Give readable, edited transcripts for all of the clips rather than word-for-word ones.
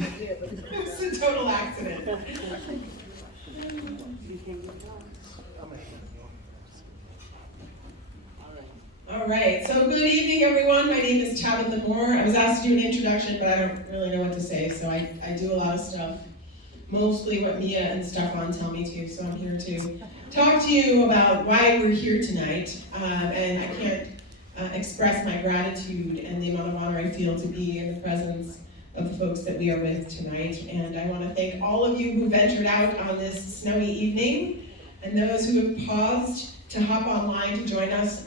It's a total accident. All right, so good evening, everyone. My name is Tabitha Moore. I was asked to do an introduction, but I don't really know what to say, so I do a lot of stuff. Mostly what Mia and Stefan tell me to, so I'm here to talk to you about why we're here tonight. And I can't express my gratitude and the amount of honor I feel to be in the presence of the folks that we are with tonight. And I want to thank all of you who ventured out on this snowy evening, and those who have paused to hop online to join us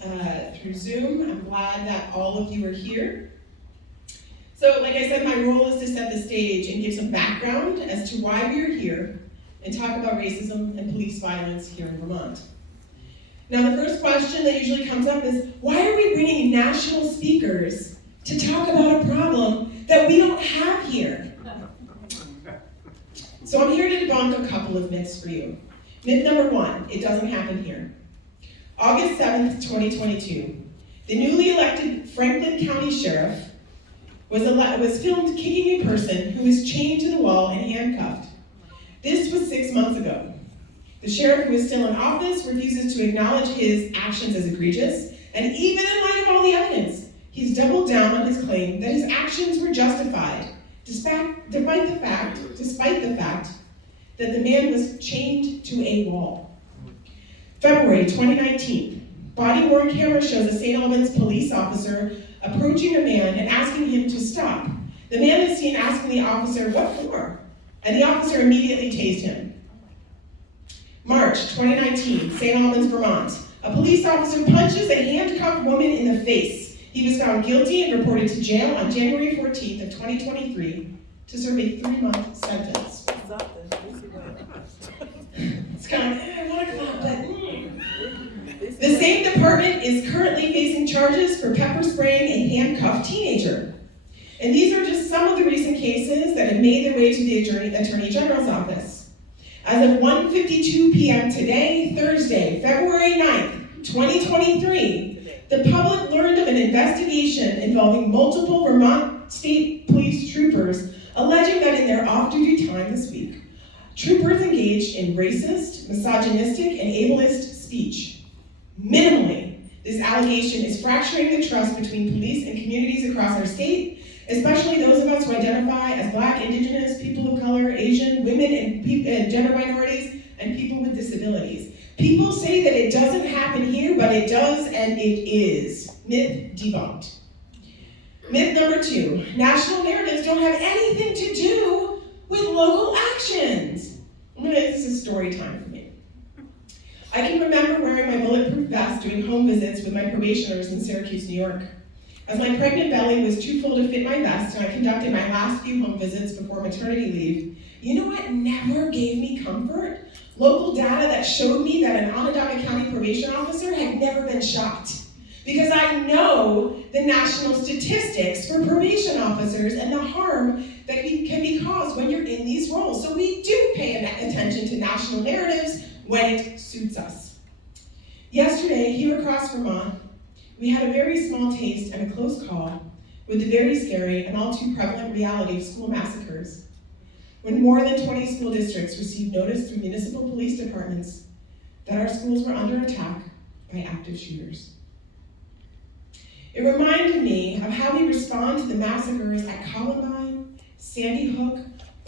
through Zoom. I'm glad that all of you are here. So, like I said, my role is to set the stage and give some background as to why we are here and talk about racism and police violence here in Vermont. Now, the first question that usually comes up is, why are we bringing national speakers to talk about a problem that we don't have here? So I'm here to debunk a couple of myths for you. Myth number one, it doesn't happen here. August 7th, 2022, the newly elected Franklin County Sheriff was filmed kicking a person who was chained to the wall and handcuffed. This was 6 months ago. The sheriff, who is still in office, refuses to acknowledge his actions as egregious, and even in light of all the evidence, he's doubled down on his claim that his actions were justified, despite the fact that the man was chained to a wall. February 2019, body-worn camera shows a St. Albans police officer approaching a man and asking him to stop. The man is seen asking the officer, "What for?" And the officer immediately tased him. March 2019, St. Albans, Vermont. A police officer punches a handcuffed woman in the face. He was found guilty and reported to jail on January 14th of 2023 to serve a 3-month sentence. It's kind of, I want to clap, but The same department is currently facing charges for pepper spraying a handcuffed teenager. And these are just some of the recent cases that have made their way to the Attorney General's office. As of 1:52 p.m. today, Thursday, February 9th, 2023, the public learned of an investigation involving multiple Vermont State Police troopers alleging that in their off-duty time this week, troopers engaged in racist, misogynistic, and ableist speech. Minimally, this allegation is fracturing the trust between police and communities across our state, especially those of us who identify as Black, Indigenous, people of color, Asian, women, and gender minorities, and people with disabilities. People say that it doesn't happen here, but it does, and it is. Myth debunked. Myth number two, national narratives don't have anything to do with local actions. This is story time for me. I can remember wearing my bulletproof vest doing home visits with my probationers in Syracuse, New York. As my pregnant belly was too full to fit my vest and I conducted my last few home visits before maternity leave, you know what never gave me comfort? Local data that showed me that an Onondaga County probation officer had never been shot. Because I know the national statistics for probation officers and the harm that can be caused when you're in these roles. So we do pay attention to national narratives when it suits us. Yesterday, here across Vermont, we had a very small taste and a close call with the very scary and all too prevalent reality of school massacres, when more than 20 school districts received notice through municipal police departments that our schools were under attack by active shooters. It reminded me of how we respond to the massacres at Columbine, Sandy Hook,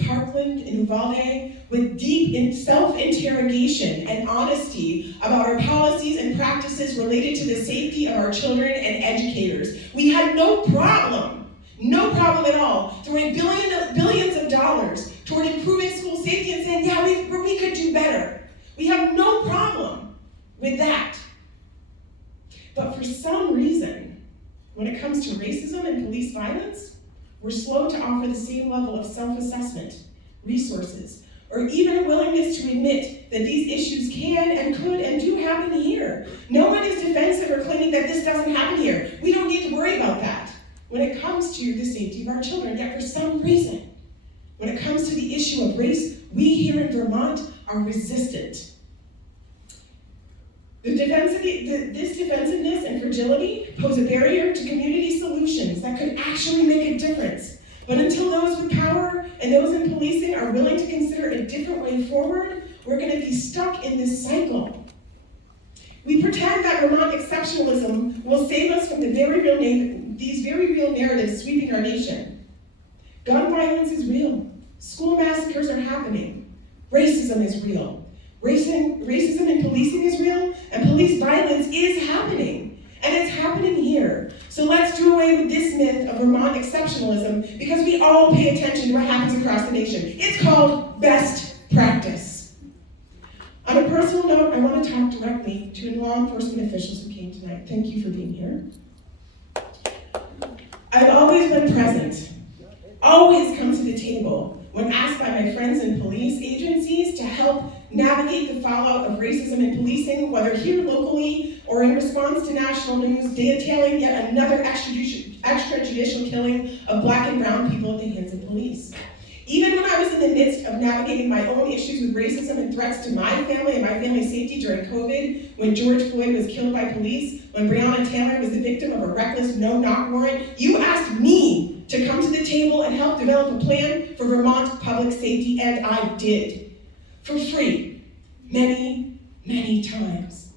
Parkland, and Uvalde with deep self-interrogation and honesty about our policies and practices related to the safety of our children and educators. We had no problem at all, throwing billions of dollars toward improving school safety and saying, yeah, we could do better. We have no problem with that. But for some reason, when it comes to racism and police violence, we're slow to offer the same level of self-assessment, resources, or even a willingness to admit that these issues can and could and do happen here. No one is defensive or claiming that this doesn't happen here. We don't need to worry about that when it comes to the safety of our children. Yet for some reason, when it comes to the issue of race, we here in Vermont are resistant. This defensiveness and fragility pose a barrier to community solutions that could actually make a difference. But until those with power and those in policing are willing to consider a different way forward, we're going to be stuck in this cycle. We pretend that Vermont exceptionalism will save us from these very real narratives sweeping our nation. Gun violence is real. School massacres are happening. Racism is real. Racism in policing is real, and police violence is happening. And it's happening here. So let's do away with this myth of Vermont exceptionalism, because we all pay attention to what happens across the nation. It's called best practice. On a personal note, I want to talk directly to law enforcement officials who came tonight. Thank you for being here. I've always been present, always come to the table when asked by my friends in police agencies to help navigate the fallout of racism in policing, whether here locally or in response to national news detailing yet another extrajudicial killing of Black and brown people at the hands of police. Even when I was in the midst of navigating my own issues with racism and threats to my family and my family's safety during COVID, when George Floyd was killed by police, when Breonna Taylor was the victim of a reckless no-knock warrant, you asked me to come to the table and help develop a plan for Vermont public safety, and I did. For free. Many, many times.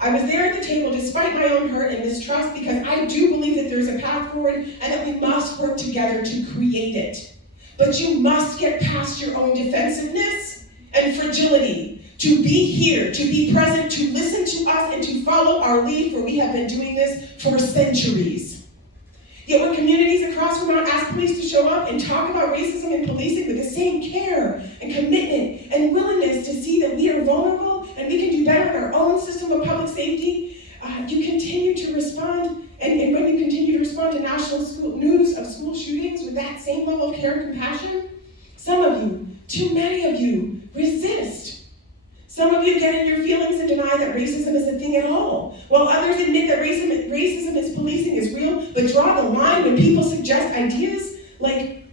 I was there at the table despite my own hurt and mistrust, because I do believe that there's a path forward and that we must work together to create it. But you must get past your own defensiveness and fragility to be here, to be present, to listen to us, and to follow our lead, for we have been doing this for centuries. Yet when communities across Vermont ask police to show up and talk about racism in policing with the same care and commitment and willingness to see that we are vulnerable and we can do better in our own system of public safety, you continue to respond. And when you continue to respond to national news of school shootings with that same level of care and compassion, some of you, too many of you, resist. Some of you get in your feelings and deny that racism is a thing at all, while others admit that racism is policing is real, but draw the line when people suggest ideas like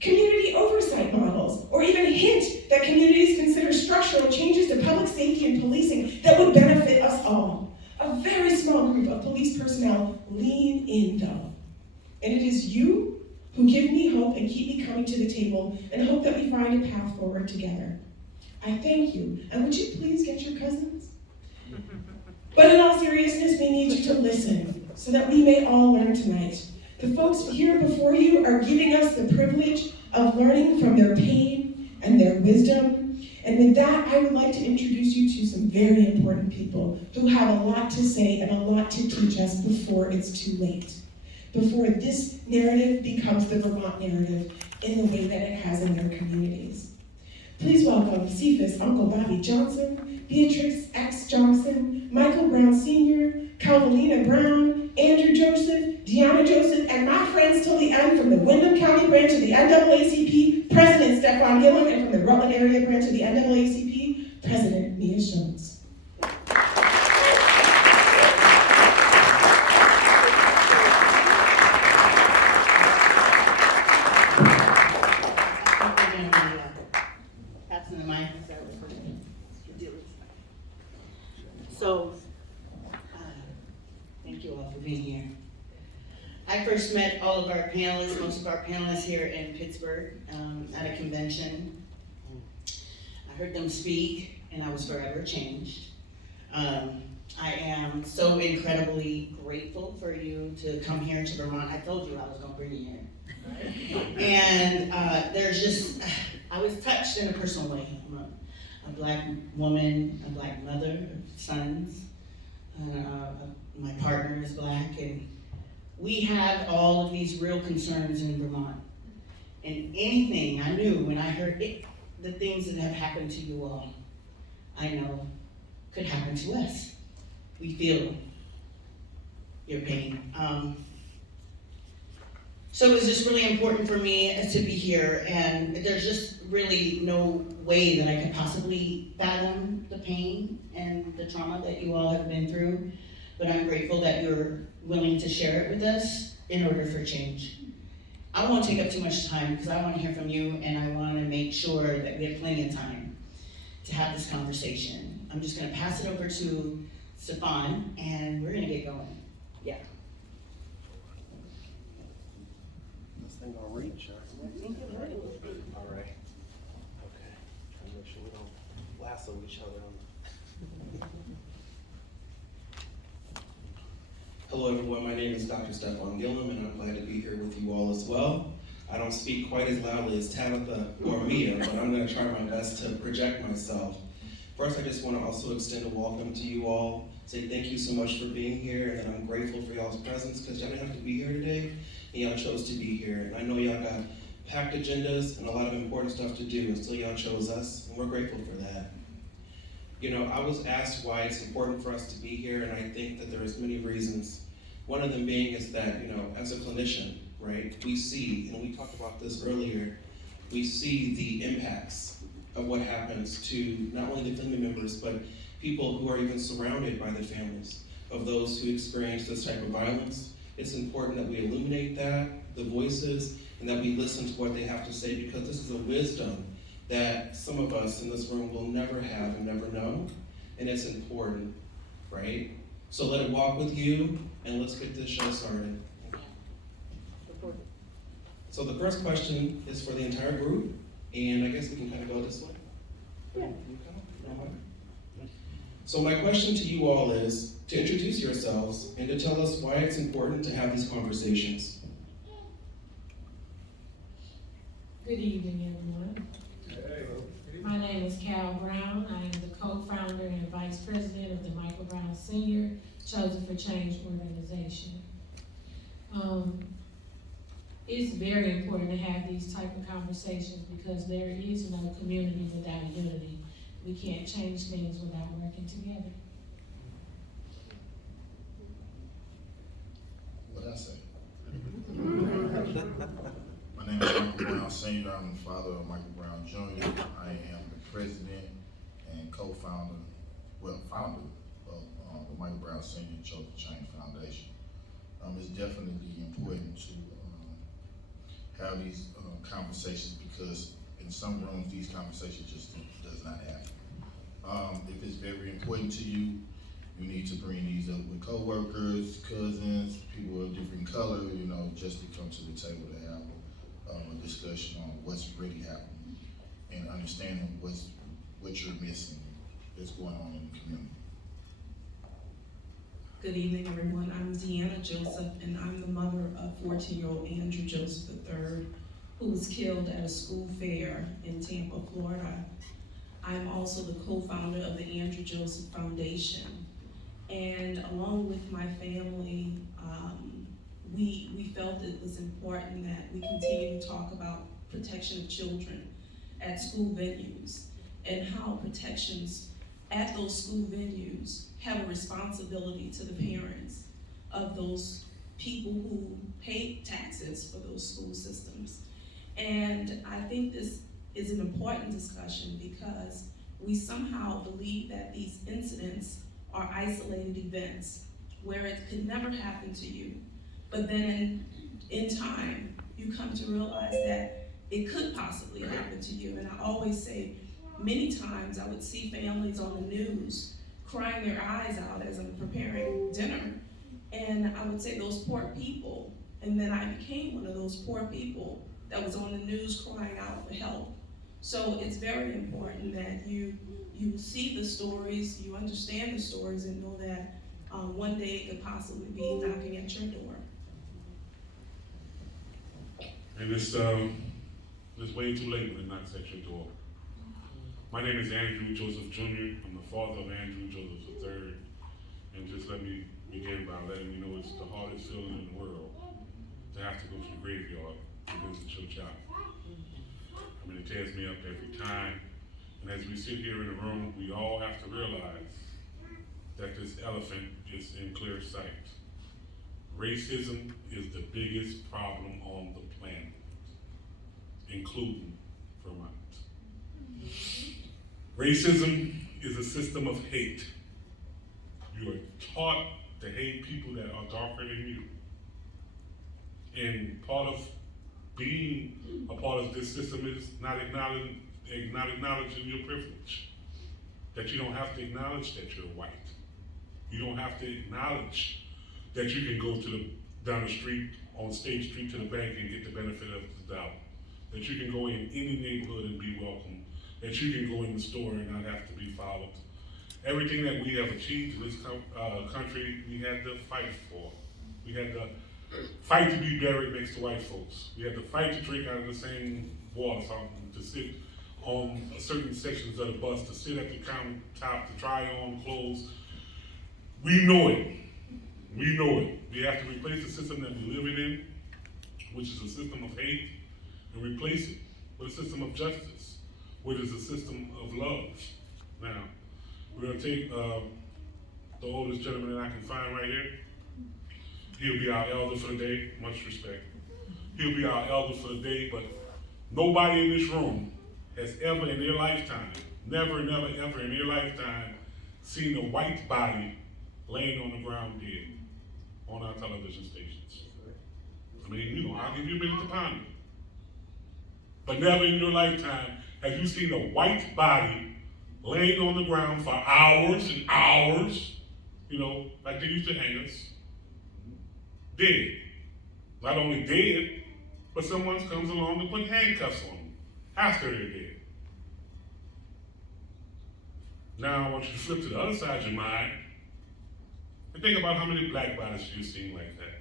community oversight models, or even hint that communities consider structural changes to public safety and policing that would benefit us all. A very small group of police personnel lean in, though. And it is you who give me hope and keep me coming to the table and hope that we find a path forward together. I thank you. And would you please get your cousins? But in all seriousness, we need you to listen so that we may all learn tonight. The folks here before you are giving us the privilege of learning from their pain and their wisdom. And with that, I would like to introduce you to some very important people who have a lot to say and a lot to teach us before it's too late. Before this narrative becomes the Vermont narrative in the way that it has in their communities. Please welcome Cephas Uncle Bobby Johnson, Beatrix X. Johnson, Michael Brown Sr., Calvalina Brown, Andrew Joseph, Deanna Joseph, and my friends till the end from the Windham County branch of the NAACP, President Stefan Gillen, and from the Rutland area branch of the NAACP, President Mia Jones. So, thank you all for being here. I first met all of our panelists, most of our panelists here in Pittsburgh at a convention. I heard them speak and I was forever changed. I am so incredibly grateful for you to come here to Vermont. I told you I was gonna bring you here. And there's just, I was touched in a personal way. I'm a Black woman, a Black mother of sons. My partner is Black, and we have all of these real concerns in Vermont. And anything I knew when I heard it, the things that have happened to you all, I know could happen to us. We feel your pain. So it was just really important for me to be here, and there's just really no way that I could possibly fathom the pain and the trauma that you all have been through, but I'm grateful that you're willing to share it with us in order for change. I won't take up too much time because I want to hear from you, and I want to make sure that we have plenty of time to have this conversation. I'm just going to pass it over to Stefan, and we're going to get going. Yeah. thing gonna reach, or? All right. Okay. Trying to make sure we don't lasso each other on. Hello everyone, my name is Dr. Stephon Gillum and I'm glad to be here with you all as well. I don't speak quite as loudly as Tabitha or Mia, but I'm gonna try my best to project myself. First, I just wanna also extend a welcome to you all, say thank you so much for being here, and that I'm grateful for y'all's presence because y'all didn't have to be here today, and y'all chose to be here. And I know y'all got packed agendas and a lot of important stuff to do, and still y'all chose us, and we're grateful for that. You know, I was asked why it's important for us to be here, and I think that there's many reasons. One of them being is that, you know, as a clinician, right, we see, and we talked about this earlier, we see the impacts of what happens to not only the family members, but people who are even surrounded by the families of those who experience this type of violence. It's important that we illuminate that, the voices, and that we listen to what they have to say, because this is a wisdom that some of us in this room will never have and never know, and it's important, right? So let it walk with you, and let's get this show started. So the first question is for the entire group, and I guess we can kind of go this way. Yeah. So my question to you all is to introduce yourselves and to tell us why it's important to have these conversations. Good evening, everyone. My name is Cal Brown. I am the co-founder and vice president of the Michael Brown Senior Chosen for Change organization. It's very important to have these type of conversations because there is no community without unity. We can't change things without working together. What I say? My name is Michael Brown Senior. I'm the father of Michael Brown Jr. I am the president and co-founder, founder of the Michael Brown Senior Chosen Change Foundation. It's definitely important to have these conversations because in some rooms these conversations just does not happen. If it's very important to you, you need to bring these up with coworkers, cousins, people of different color, you know, just to come to the table to have a discussion on what's really happening and understanding what you're missing, that's going on in the community. Good evening, everyone. I'm Deanna Joseph, and I'm the mother of 14-year-old Andrew Joseph III, who was killed at a school fair in Tampa, Florida. I'm also the co-founder of the Andrew Joseph Foundation. And along with my family, we felt it was important that we continue to talk about protection of children at school venues and how protections at those school venues have a responsibility to the parents of those people who pay taxes for those school systems. And I think this is an important discussion because we somehow believe that these incidents are isolated events where it could never happen to you. But then in time, you come to realize that it could possibly happen to you. And I always say, many times I would see families on the news crying their eyes out as I'm preparing dinner. And I would say, those poor people. And then I became one of those poor people that was on the news crying out for help. So it's very important that you see the stories, you understand the stories, and know that one day it could possibly be knocking at your door. And it's way too late when it knocks at your door. My name is Andrew Joseph Jr. I'm the father of Andrew Joseph III. And just let me begin by letting you know it's the hardest feeling in the world to have to go to the graveyard to visit your child. I mean, it tears me up every time. And as we sit here in the room, we all have to realize that this elephant is in clear sight. Racism is the biggest problem on the planet, including Vermont. Racism is a system of hate. You are taught to hate people that are darker than you. And part of being a part of this system is not acknowledging your privilege. That you don't have to acknowledge that you're white. You don't have to acknowledge that you can go down the street on State Street to the bank and get the benefit of the doubt. That you can go in any neighborhood and be welcome. That you can go in the store and not have to be followed. Everything that we have achieved in this country, we had to fight for. We had to fight to be buried next to white folks. We had to fight to drink out of the same water fountain, to sit on certain sections of the bus, to sit at the countertop, to try on clothes. We know it. We know it. We have to replace the system that we're living in, which is a system of hate, and replace it with a system of justice, which is a system of love. Now, we're gonna take the oldest gentleman that I can find right here. He'll be our elder for the day, much respect. He'll be our elder for the day, but nobody in this room has ever in their lifetime, never, never, ever in their lifetime, seen a white body laying on the ground dead on our television stations. I mean, you know, I'll give you a minute to ponder. But never in your lifetime have you seen a white body laying on the ground for hours and hours, you know, like they used to hang us, dead. Not only dead, but someone comes along to put handcuffs on them after they're dead. Now I want you to flip to the other side of your mind and think about how many black bodies you've seen like that.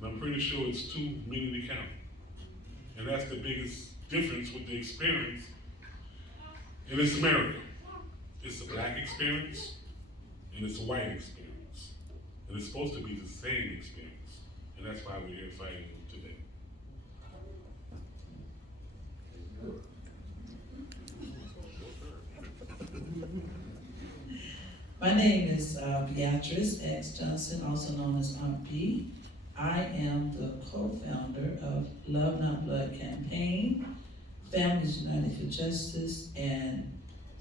And I'm pretty sure it's too many to count. And that's the biggest difference with the experience in this America. It's a black experience and it's a white experience. And it's supposed to be the same experience. And that's why we're here fighting today. My name is Beatrice X. Johnson, also known as Aunt B. I am the co-founder of Love Not Blood Campaign, Families United for Justice, and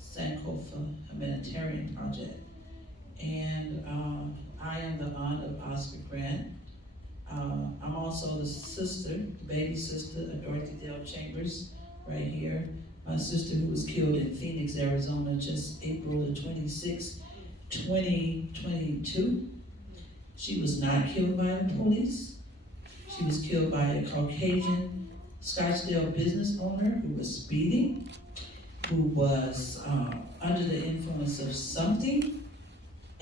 Sankofa Humanitarian Project. And I am the aunt of Oscar Grant. I'm also the sister, the baby sister of Dorothy Dale Chambers, right here. My sister who was killed in Phoenix, Arizona, just April the 26th, 2022. She was not killed by the police. She was killed by a Caucasian Scottsdale business owner who was speeding, who was under the influence of something,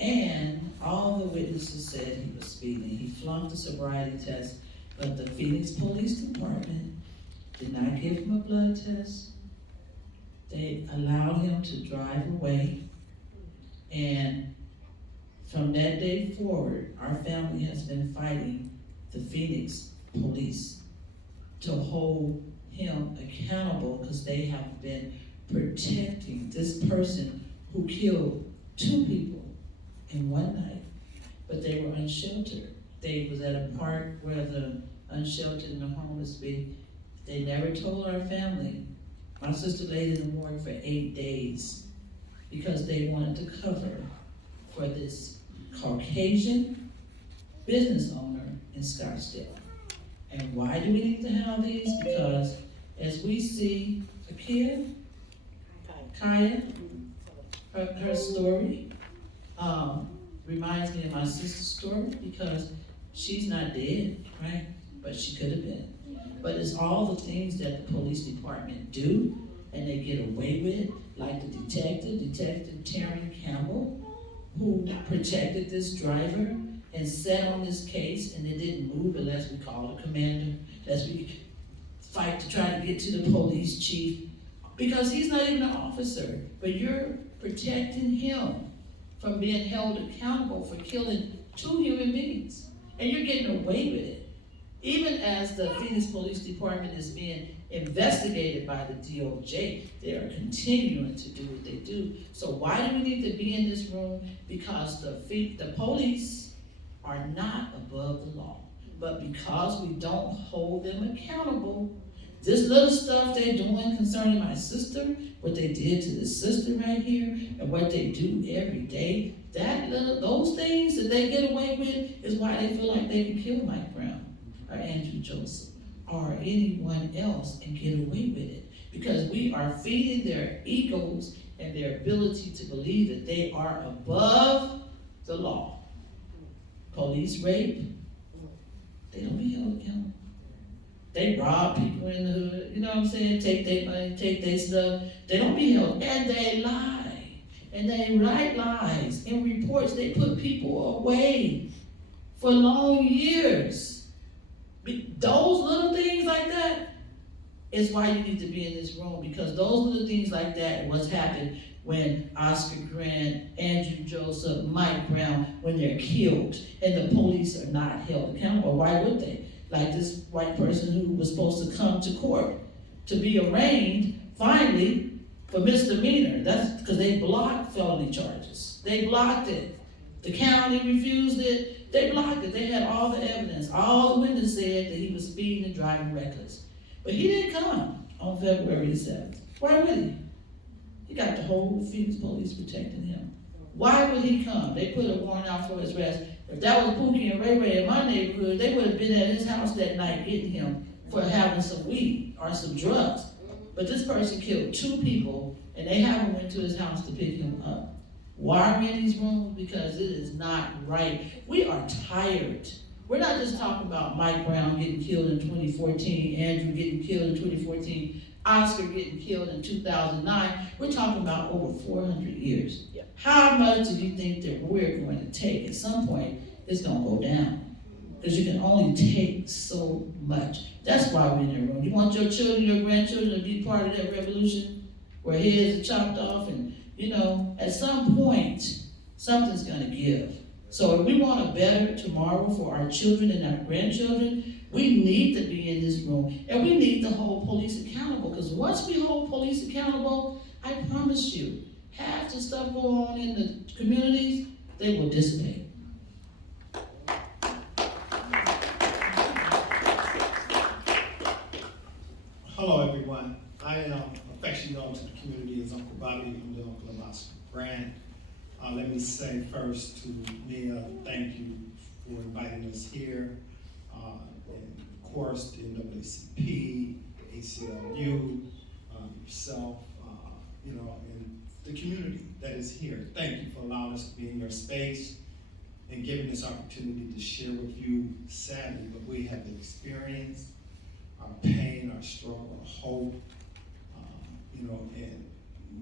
and all the witnesses said he was speeding. He flunked the sobriety test, but the Phoenix Police Department did not give him a blood test. They allowed him to drive away, and from that day forward, our family has been fighting the Phoenix police to hold him accountable because they have been protecting this person who killed 2 people in one night, but they were unsheltered. They was at a park where the unsheltered and the homeless be. They never told our family. My sister laid in the morgue for 8 days because they wanted to cover for this Caucasian business owner in Scottsdale. And why do we need to have these? Because as we see a kid, Kaya, her story reminds me of my sister's story because she's not dead, right? But she could have been. But it's all the things that the police department do and they get away with, like the Detective Taryn Campbell, who protected this driver and sat on this case, and it didn't move unless we called a commander, unless we fight to try to get to the police chief, because he's not even an officer, but you're protecting him from being held accountable for killing 2 human beings, and you're getting away with it. Even as the Phoenix Police Department is being investigated by the DOJ, they are continuing to do what they do. So why do we need to be in this room? Because the police are not above the law. But because we don't hold them accountable, this little stuff they're doing concerning my sister, what they did to this sister right here, and what they do every day, those things that they get away with is why they feel like they can kill Mike Brown or Andrew Joseph or anyone else and get away with it, because we are feeding their egos and their ability to believe that they are above the law. Police rape, they don't be held accountable. They rob people in the hood, you know what I'm saying? Take their money, take their stuff. They don't be held, and they lie. And they write lies in reports. They put people away for long years. Those little things like that is why you need to be in this room, because those little things like that, what's happened when Oscar Grant, Andrew Joseph, Mike Brown, when they're killed and the police are not held accountable. Why would they? Like this white person who was supposed to come to court to be arraigned, finally, for misdemeanor. That's because they blocked felony charges. They blocked it. The county refused it. They blocked it. They had all the evidence. All the witnesses said that he was speeding and driving reckless. But he didn't come on February 7th. Why would he? He got the whole Phoenix police protecting him. Why would he come? They put a warrant out for his arrest. If that was Pookie and Ray Ray in my neighborhood, they would have been at his house that night getting him for having some weed or some drugs. But this person killed 2 people, and they haven't went to his house to pick him up. Why are we in these rooms? Because it is not right. We are tired. We're not just talking about Mike Brown getting killed in 2014, Andrew getting killed in 2014, Oscar getting killed in 2009. We're talking about over 400 years. How much do you think that we're going to take? At some point, it's going to go down. Because you can only take so much. That's why we're in the room. You want your children, your grandchildren to be part of that revolution where heads are chopped off, and, you know, at some point, something's going to give. So if we want a better tomorrow for our children and our grandchildren, we need to be in this room, and we need to hold police accountable, because once we hold police accountable, I promise you, half the stuff going on in the communities, they will dissipate. Hello, everyone. I am affectionately known to the community as Uncle Bobby. I'm the uncle of Oscar Grant. Let me say first to Mia, thank you for inviting us here. And of course, the NAACP, the ACLU, yourself, and the community that is here. Thank you for allowing us to be in your space and giving this opportunity to share with you, sadly, what we have experienced, our pain, our struggle, our hope, and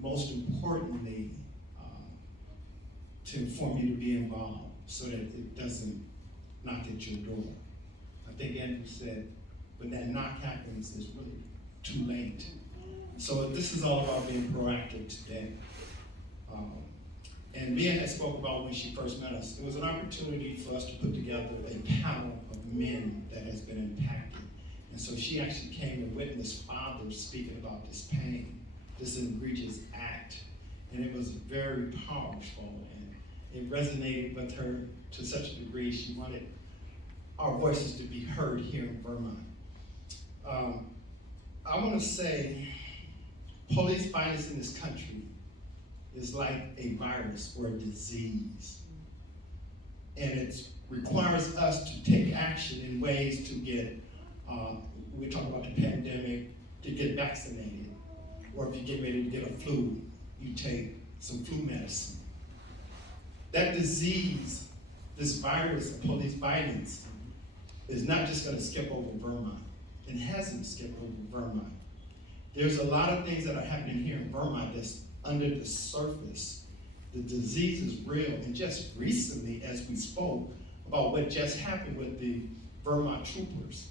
most importantly, to inform you to be involved so that it doesn't knock at your door. I think Andrew said, when that knock happens, it's really too late. So this is all about being proactive today. And Mia had spoke about when she first met us. It was an opportunity for us to put together a panel of men that has been impacted. And so she actually came to witness fathers speaking about this pain, this egregious act. And it was very powerful, and it resonated with her to such a degree she wanted our voices to be heard here in Vermont. I want to say police violence in this country is like a virus or a disease. And it requires us to take action in ways to get, we talk about the pandemic, to get vaccinated. Or if you get ready to get a flu, you take some flu medicine. That disease, this virus of police violence, is not just going to skip over Vermont. It hasn't skipped over Vermont. There's a lot of things that are happening here in Vermont that's under the surface. The disease is real, and just recently, as we spoke about what just happened with the Vermont troopers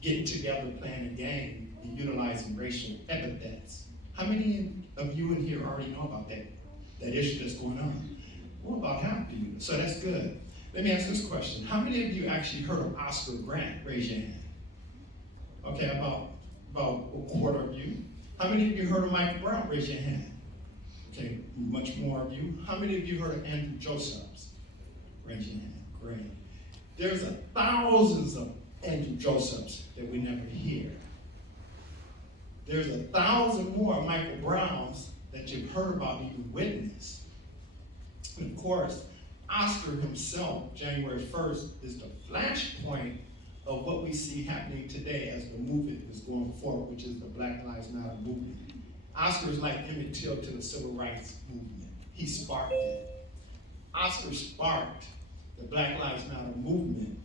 getting together, playing a game, and utilizing racial epithets. How many of you in here already know about that issue that's going on? Well, about half of you, so that's good. Let me ask this question. How many of you actually heard of Oscar Grant? Raise your hand. Okay, about a quarter of you. How many of you heard of Mike Brown? Raise your hand. Okay, much more of you. How many of you heard of Andrew Josephs? Raise your hand. Great. There's thousands of Andrew Josephs that we never hear. There's 1,000 more Michael Browns that you've heard about, even witnessed. And of course, Oscar himself, January 1st, is the flashpoint of what we see happening today as the movement is going forward, which is the Black Lives Matter movement. Oscar is like Emmett Till to the civil rights movement. He sparked it. Oscar sparked the Black Lives Matter movement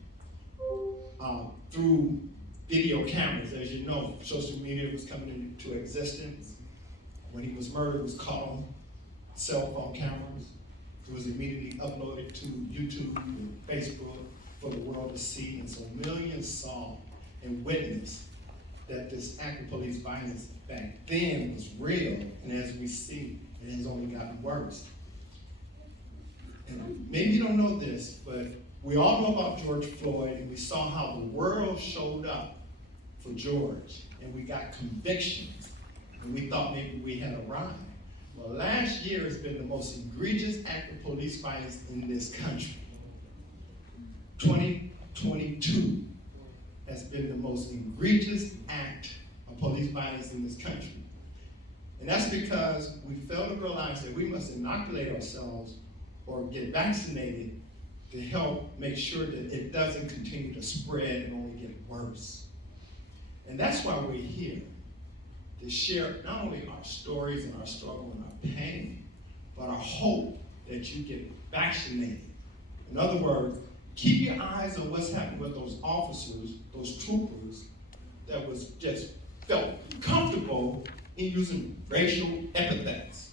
through video cameras. As you know, social media was coming into existence. When he was murdered, it was caught on cell phone cameras. It was immediately uploaded to YouTube and Facebook for the world to see. And so millions saw and witnessed that this act of police violence back then was real. And as we see, it has only gotten worse. And maybe you don't know this, but we all know about George Floyd, and we saw how the world showed up for George, and we got convictions, and we thought maybe we had arrived. Well, last year has been the most egregious act of police violence in this country. 2022 has been the most egregious act of police violence in this country. And that's because we fail to realize that we must inoculate ourselves or get vaccinated to help make sure that it doesn't continue to spread and only get worse. And that's why we're here, to share not only our stories and our struggle and our pain, but our hope that you get vaccinated. In other words, keep your eyes on what's happening with those officers, those troopers, that was just felt comfortable in using racial epithets.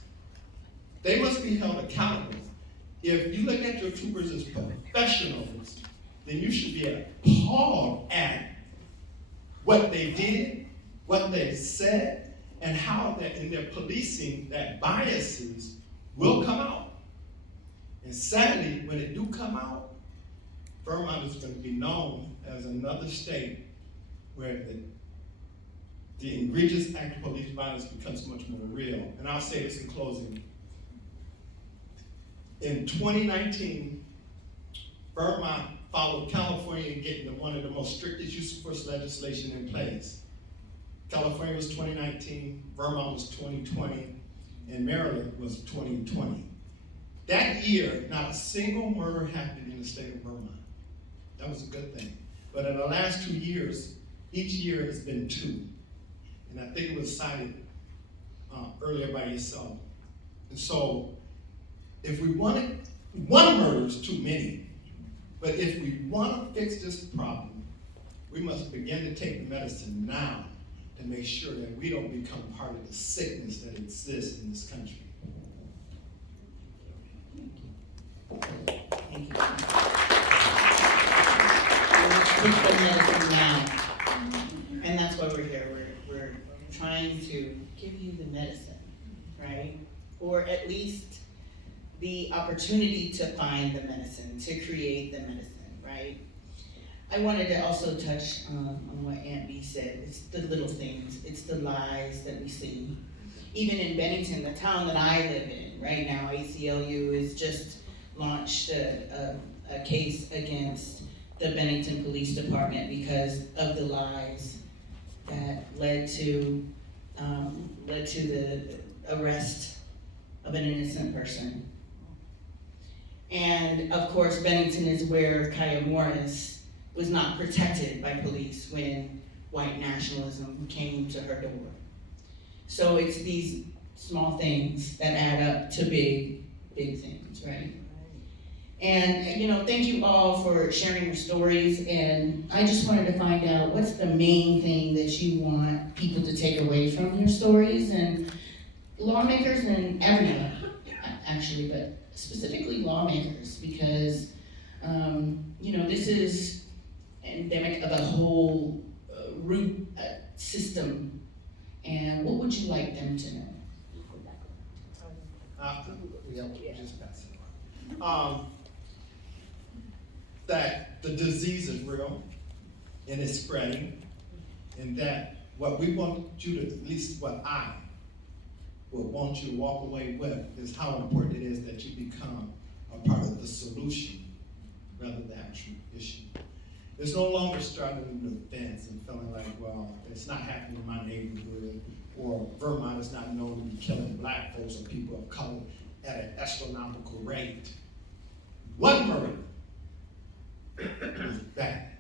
They must be held accountable. If you look at your troopers as professionals, then you should be appalled at what they did, what they said, and how that in their policing, that biases will come out. And sadly, when it do come out, Vermont is going to be known as another state where the egregious act of police violence becomes much more real. And I'll say this in closing. In 2019, Vermont followed California in getting one of the most strictest use of force legislation in place. California was 2019, Vermont was 2020, and Maryland was 2020. That year, not a single murder happened in the state of Vermont. That was a good thing. But in the last 2 years, each year has been 2. And I think it was cited earlier by yourself. And so, if we wanted, one murder is too many. But if we want to fix this problem, we must begin to take the medicine now to make sure that we don't become part of the sickness that exists in this country. Thank you. Let's take the medicine now. And that's why we're here. We're trying to give you the medicine, right? Or at least the opportunity to find the medicine, to create the medicine, right? I wanted to also touch on what Aunt B said. It's the little things, it's the lies that we see. Even in Bennington, the town that I live in, right now, ACLU has just launched a case against the Bennington Police Department because of the lies that led to the arrest of an innocent person. And of course, Bennington is where Kaya Morris was not protected by police when white nationalism came to her door. So it's these small things that add up to big things, right? And thank you all for sharing your stories, and I just wanted to find out what's the main thing that you want people to take away from your stories, and lawmakers and everyone, actually, but specifically lawmakers, because this is endemic of a whole root system. And what would you like them to know? Just pass it on. That the disease is real and it's spreading, and that what we want you to, at least what I would want you to walk away with, is how important it is that you become a part of the solution rather than the actual issue. It's no longer straddling the fence and feeling like, well, it's not happening in my neighborhood, or Vermont is not known to be killing black folks or people of color at an astronomical rate. One murder is bad.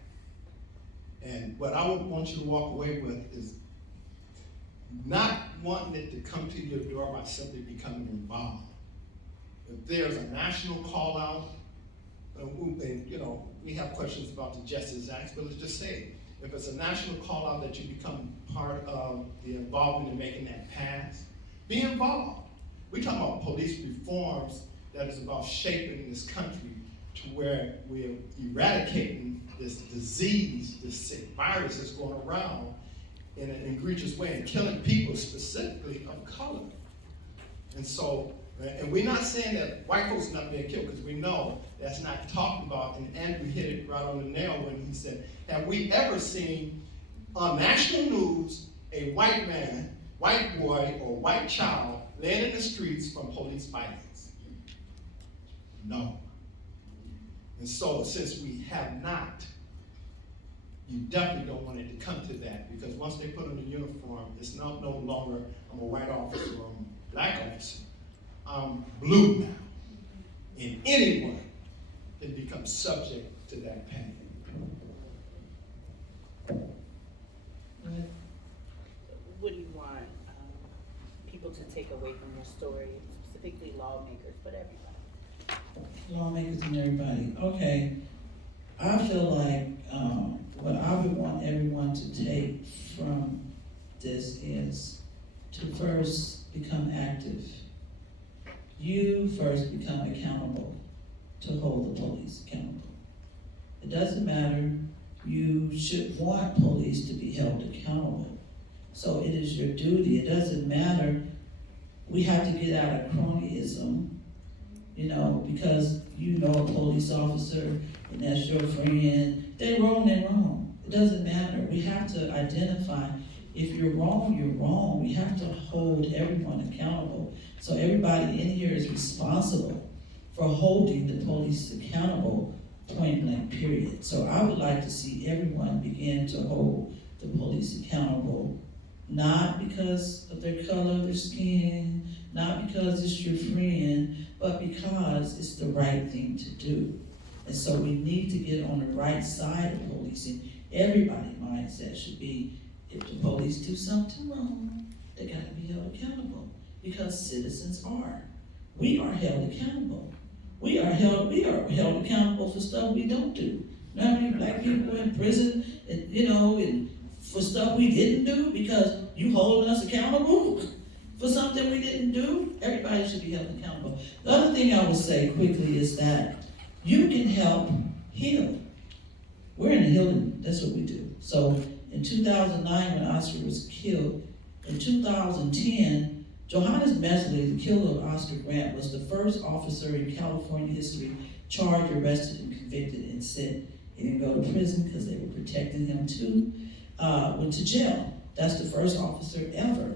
And what I would want you to walk away with is not wanting it to come to your door by simply becoming involved. If there's a national call out, and we have questions about the Justice Act, but let's just say, if it's a national call out that you become part of the involvement in making that pass, be involved. We're talking about police reforms that is about shaping this country to where we're eradicating this disease, this sick virus that's going around in an egregious way and killing people specifically of color. And so, and we're not saying that white folks are not being killed, because we know that's not talked about, and Andrew hit it right on the nail when he said, have we ever seen on national news a white man, white boy, or white child laying in the streets from police violence? No. And so, since we have not, you definitely don't want it to come to that, because once they put on the uniform, it's no longer, I'm a white officer or I'm a black officer. I'm blue now. And anyone can become subject to that pain. What do you want people to take away from your story, specifically lawmakers, but everybody? Lawmakers and everybody. Okay, I feel like what I would want everyone to take from this is to first become active. You first become accountable to hold the police accountable. It doesn't matter. You should want police to be held accountable. So it is your duty. It doesn't matter. We have to get out of cronyism, you know, because you know a police officer and that's your friend. They're wrong, they're wrong. It doesn't matter. We have to identify, if you're wrong, you're wrong. We have to hold everyone accountable. So everybody in here is responsible for holding the police accountable, point blank, period. So I would like to see everyone begin to hold the police accountable, not because of their color of their skin, not because it's your friend, but because it's the right thing to do. And so we need to get on the right side of policing. Everybody's mindset should be, if the police do something wrong, they got to be held accountable, because citizens are. We are held accountable. We are held accountable for stuff we don't do. You know how many black people in prison, and and for stuff we didn't do, because you holding us accountable for something we didn't do? Everybody should be held accountable. The other thing I will say quickly is that you can help heal. We're in the healing, that's what we do. So in 2009, when Oscar was killed, in 2010, Johannes Mesley, the killer of Oscar Grant, was the first officer in California history charged, arrested, and convicted and sent. He didn't go to prison because they were protecting him too. Went to jail. That's the first officer ever,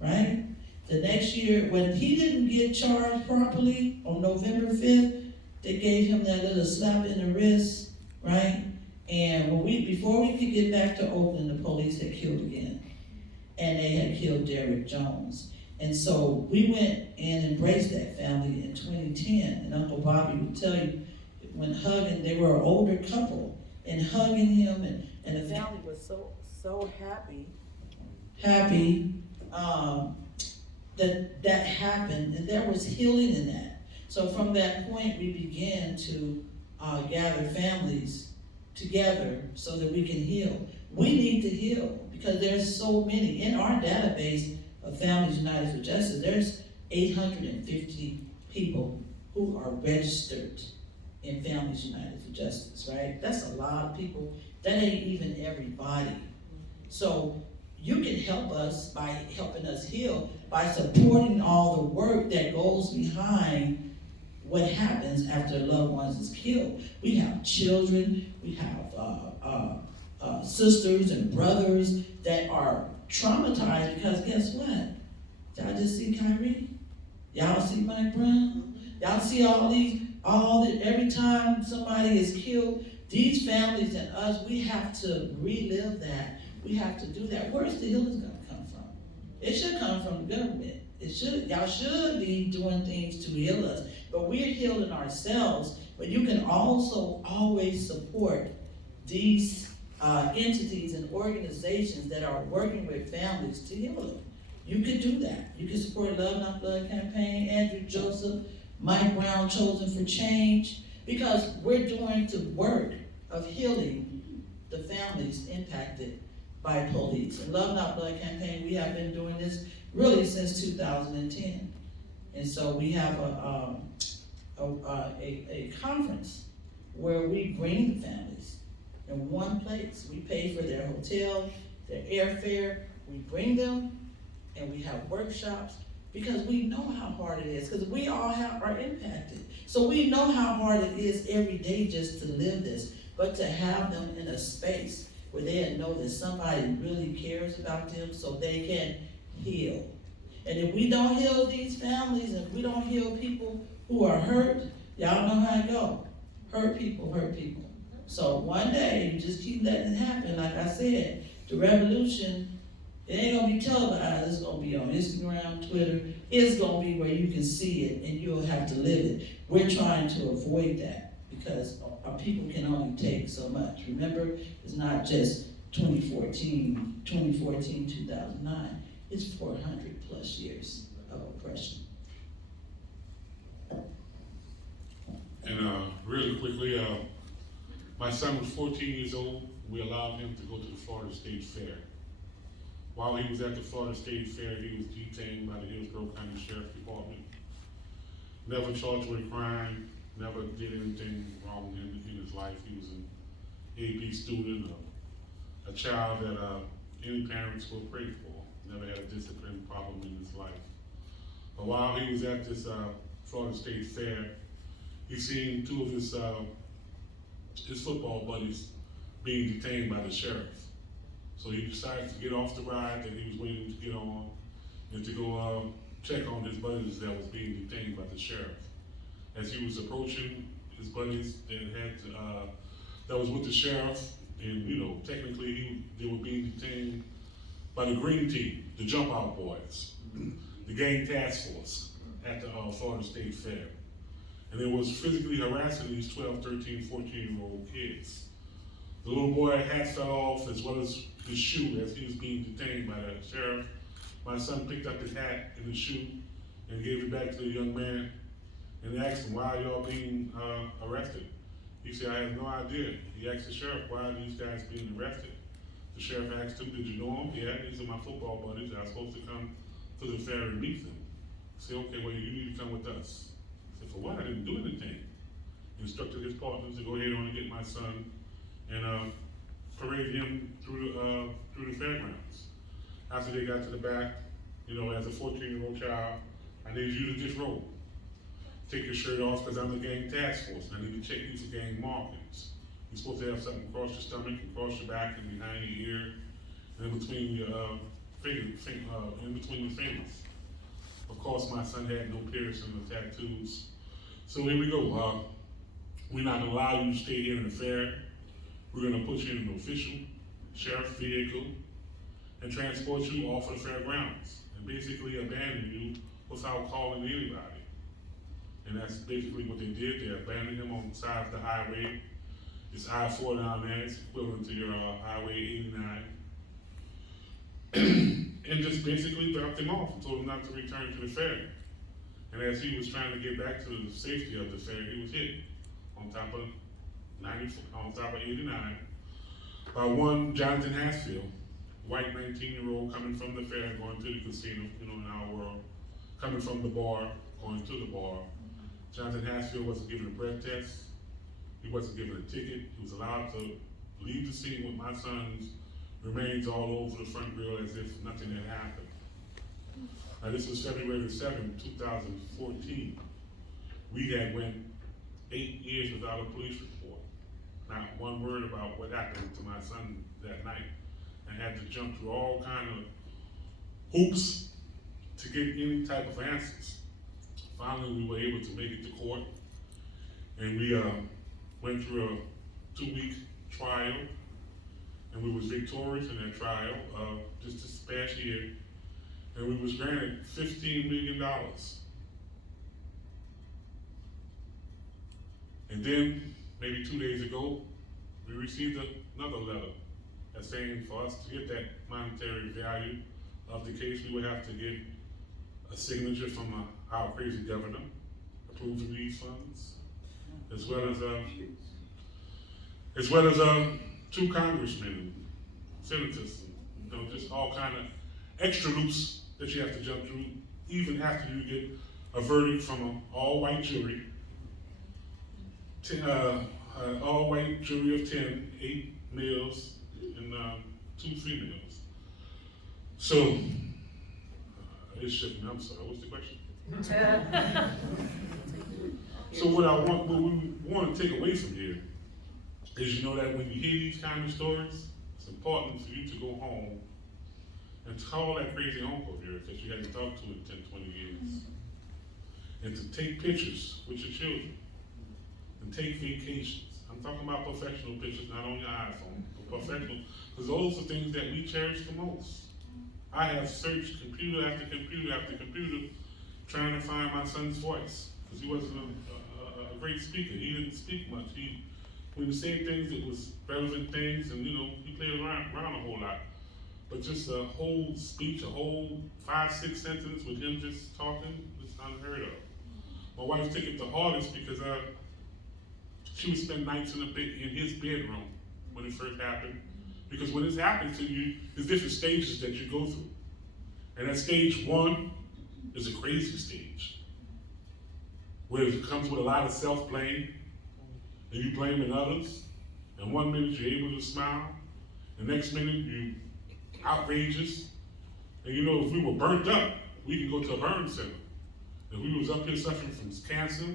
right? The next year, when he didn't get charged properly on November 5th, they gave him that little slap in the wrist, right? And before we could get back to Oakland, the police had killed again. And they had killed Derrick Jones. And so we went and embraced that family in 2010. And Uncle Bobby would tell you, when hugging, they were an older couple, and hugging him, and the family was so happy that happened, and there was healing in that. So from that point, we began to gather families together so that we can heal. We need to heal, because there's so many. In our database of Families United for Justice, there's 850 people who are registered in Families United for Justice, right? That's a lot of people. That ain't even everybody. So you can help us by helping us heal, by supporting all the work that goes behind what happens after a loved one is killed. We have children, we have sisters and brothers that are traumatized, because guess what? Y'all just see Kyrie? Y'all see Mike Brown? Y'all see every time somebody is killed, these families and us, we have to relive that. We have to do that. Where's the healing gonna come from? It should come from the government. Y'all should be doing things to heal us, but we're healing ourselves. But you can also always support these entities and organizations that are working with families to heal them. You could do that. You could support Love Not Blood campaign, Andrew Joseph, Mike Brown, Chosen for Change, because we're doing the work of healing the families impacted by police. And Love Not Blood campaign, we have been doing this really since 2010. And so we have a conference where we bring the families in one place. We pay for their hotel, their airfare, we bring them, and we have workshops, because we know how hard it is, because we all are impacted. So we know how hard it is every day just to live this, but to have them in a space where they know that somebody really cares about them so they can heal. And if we don't heal these families, if we don't heal people who are hurt, y'all know how it go. Hurt people, hurt people. So one day, you just keep letting it happen. Like I said, the revolution, it ain't gonna be televised. It's gonna be on Instagram, Twitter. It's gonna be where you can see it and you'll have to live it. We're trying to avoid that because our people can only take so much. Remember, it's not just 2014, 2009. It's 400 plus years of oppression. And really quickly, my son was 14 years old. We allowed him to go to the Florida State Fair. While he was at the Florida State Fair, he was detained by the Hillsborough County Sheriff's Department. Never charged with a crime, never did anything wrong in his life. He was an AP student, a child that any parents will pray for. Never had a discipline problem in his life. But while he was at this Florida State Fair, he seen two of his football buddies being detained by the sheriff. So he decided to get off the ride that he was waiting to get on and to go check on his buddies that was being detained by the sheriff. As he was approaching his buddies that was with the sheriff, and technically they were being detained by the green team, the jump out boys, the gang task force at the Florida State Fair. And it was physically harassing these 12, 13, 14-year-old kids. The little boy hat fell off as well as his shoe as he was being detained by the sheriff. My son picked up his hat and his shoe and gave it back to the young man and asked him, "Why are y'all being arrested?" He said, "I have no idea." He asked the sheriff, "Why are these guys being arrested?" The sheriff asked him, "Did you know them?" "Yeah, these are my football buddies. I was supposed to come to the fair and meet them." He said, "Okay, well, you need to come with us." He said, "For what? I didn't do anything." He instructed his partners to go ahead on and get my son and parade him through the fairgrounds. After they got to the back, as a 14-year-old child, "I need you to disrobe. Take your shirt off because I'm the gang task force. And I need to check you for gang markings. You're supposed to have something across your stomach, across your back, and behind your ear, and in between your fingers." Of course, my son had no piercing or tattoos. So here we go. We're not gonna allow you to stay here in the fair. We're gonna put you in an official sheriff vehicle and transport you off of the fairgrounds and basically abandon you without calling anybody. And that's basically what they did. They abandoned him on the side of the highway. It's I-4 down there. It's equivalent to your Highway 89. And just basically dropped him off and told him not to return to the fair. And as he was trying to get back to the safety of the fair, he was hit on top of 89 by one Jonathan Hatfield, white 19-year-old coming from the fair, going to the casino, in our world, coming from the bar, going to the bar. Jonathan Hatfield wasn't given a breath test. He wasn't given a ticket. He was allowed to leave the scene with my son's remains all over the front grill as if nothing had happened. Now this was February 7, 2014. We had went 8 years without a police report. Not one word about what happened to my son that night. I had to jump through all kind of hoops to get any type of answers. Finally, we were able to make it to court, and we went through a 2-week trial, and we was victorious in that trial just this past year, and we was granted $15 million. And then, maybe 2 days ago, we received another letter that's saying for us to get that monetary value of the case, we would have to get a signature from our crazy governor approving these funds. as well as 2 congressmen and senators, and, just all kind of extra loops that you have to jump through, even after you get a verdict from an all-white jury, all-white jury of 10, 8 males and 2 females. So, it's shifting. I'm sorry. What's the question? So what we want to take away from here is, you know, that when you hear these kind of stories, it's important for you to go home and call that crazy uncle of yours that you hadn't talked to in 10, 20 years, and to take pictures with your children and take vacations. I'm talking about professional pictures, not on your iPhone, but professional, because those are things that we cherish the most. I have searched computer after computer after computer trying to find my son's voice, because he wasn't a great speaker. He didn't speak much. When he said things, it was relevant things, and, you know, he played around a whole lot. But just a whole speech, a whole 5, 6 sentences with him just talking, it's unheard of. My wife took it the hardest because she would spend nights in his bedroom when it first happened. Because when this happens to you, there's different stages that you go through. And that stage 1 is a crazy stage, where it comes with a lot of self-blame, and you blaming others. And 1 minute you're able to smile, the next minute you outrageous. And you know, if we were burnt up, we can go to a burn center. If we was up here suffering from cancer,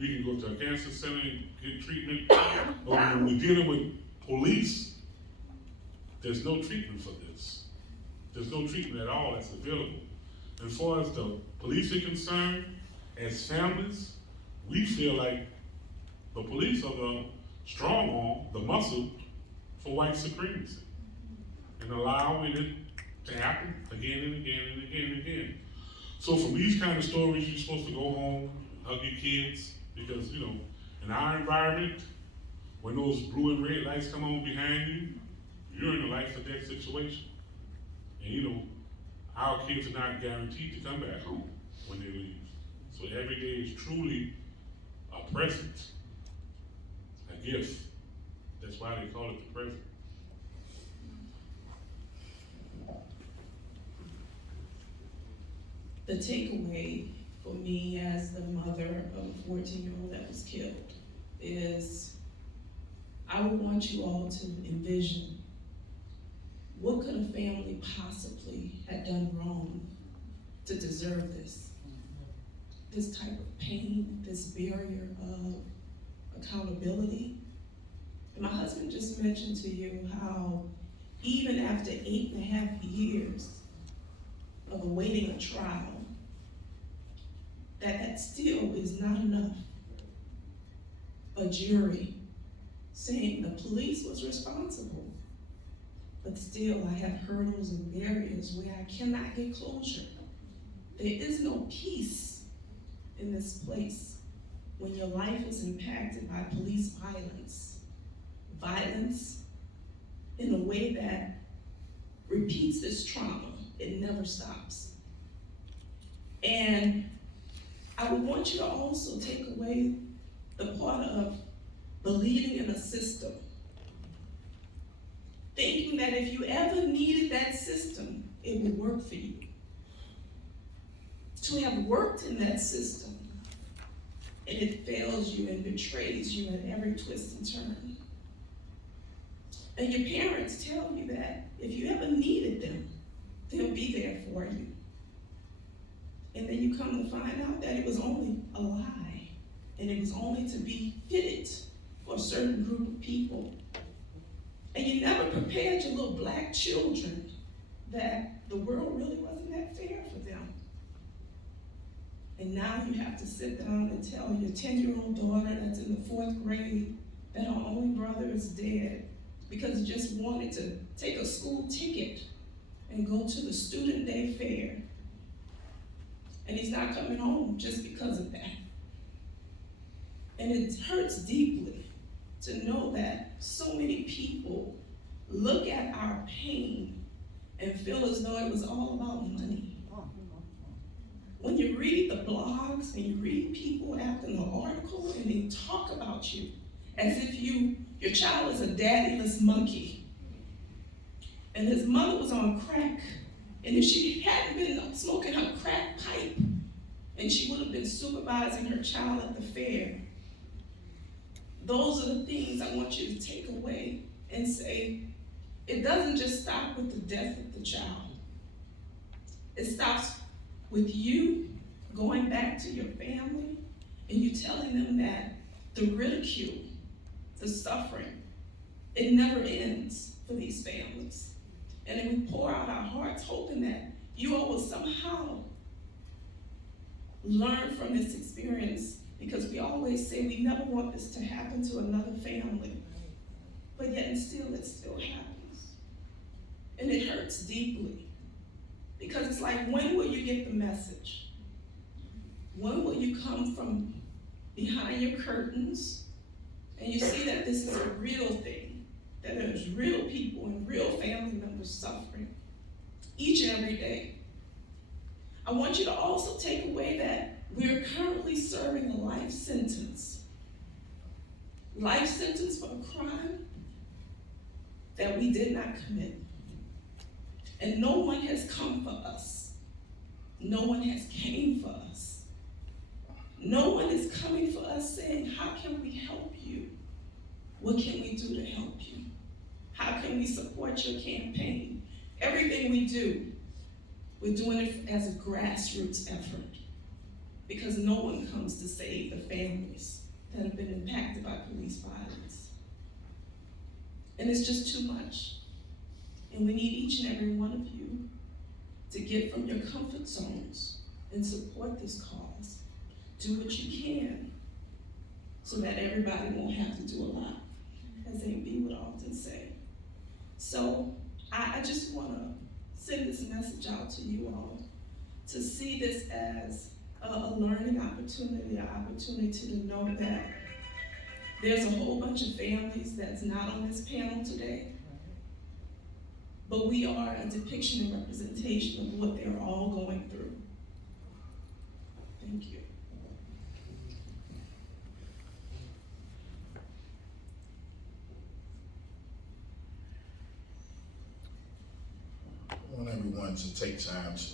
we can go to a cancer center and get treatment. But when we're dealing with police, there's no treatment for this. There's no treatment at all that's available. And as far as the police are concerned, as families, we feel like the police are the strong arm, the muscle for white supremacy, and allowing it to happen again and again and again and again. So from these kind of stories, you're supposed to go home, hug your kids, because, you know, in our environment, when those blue and red lights come on behind you, you're in a life or death situation. And, you know, our kids are not guaranteed to come back home when they leave. So every day is truly a present, a gift. That's why they call it the present. The takeaway for me as the mother of a 14-year-old that was killed is, I would want you all to envision, what could a family possibly have done wrong to deserve this? This type of pain, this barrier of accountability. And my husband just mentioned to you how even after 8.5 years of awaiting a trial, that still is not enough. A jury saying the police was responsible, but still I have hurdles and barriers where I cannot get closure. There is no peace in this place when your life is impacted by police violence. Violence in a way that repeats this trauma. It never stops. And I would want you to also take away the part of believing in a system. Thinking that if you ever needed that system, it would work for you. To have worked in that system, and it fails you and betrays you at every twist and turn. And your parents tell you that if you ever needed them, they'll be there for you. And then you come to find out that it was only a lie, and it was only to be fitted for a certain group of people. And you never prepared your little black children that the world really wasn't that fair for them. And now you have to sit down and tell your 10-year-old daughter that's in the 4th grade that her only brother is dead because he just wanted to take a school ticket and go to the student day fair. And he's not coming home just because of that. And it hurts deeply to know that so many people look at our pain and feel as though it was all about money. when you read the blogs and you read people after an article and they talk about you as if your child is a daddyless monkey, and his mother was on crack, and if she hadn't been smoking her crack pipe, and she would have been supervising her child at the fair. Those are the things I want you to take away and say, it doesn't just stop with the death of the child. It stops with you going back to your family and you telling them that the ridicule, the suffering, it never ends for these families. And then we pour out our hearts hoping that you all will somehow learn from this experience, because we always say we never want this to happen to another family, but yet and still it still happens. And it hurts deeply, because it's like, when will you get the message? When will you come from behind your curtains and you see that this is a real thing, that there's real people and real family members suffering each and every day? I want you to also take away that we're currently serving a life sentence. Life sentence for a crime that we did not commit. And no one has come for us. No one has came for us. No one is coming for us saying, how can we help you? What can we do to help you? How can we support your campaign? Everything we do, we're doing it as a grassroots effort, because no one comes to save the families that have been impacted by police violence. And it's just too much. And we need each and every one of you to get from your comfort zones and support this cause. Do what you can so that everybody won't have to do a lot, as AB would often say. So I just want to send this message out to you all to see this as a learning opportunity, an opportunity to know that there's a whole bunch of families that's not on this panel today, but we are a depiction and representation of what they're all going through. Thank you. I want everyone to take time to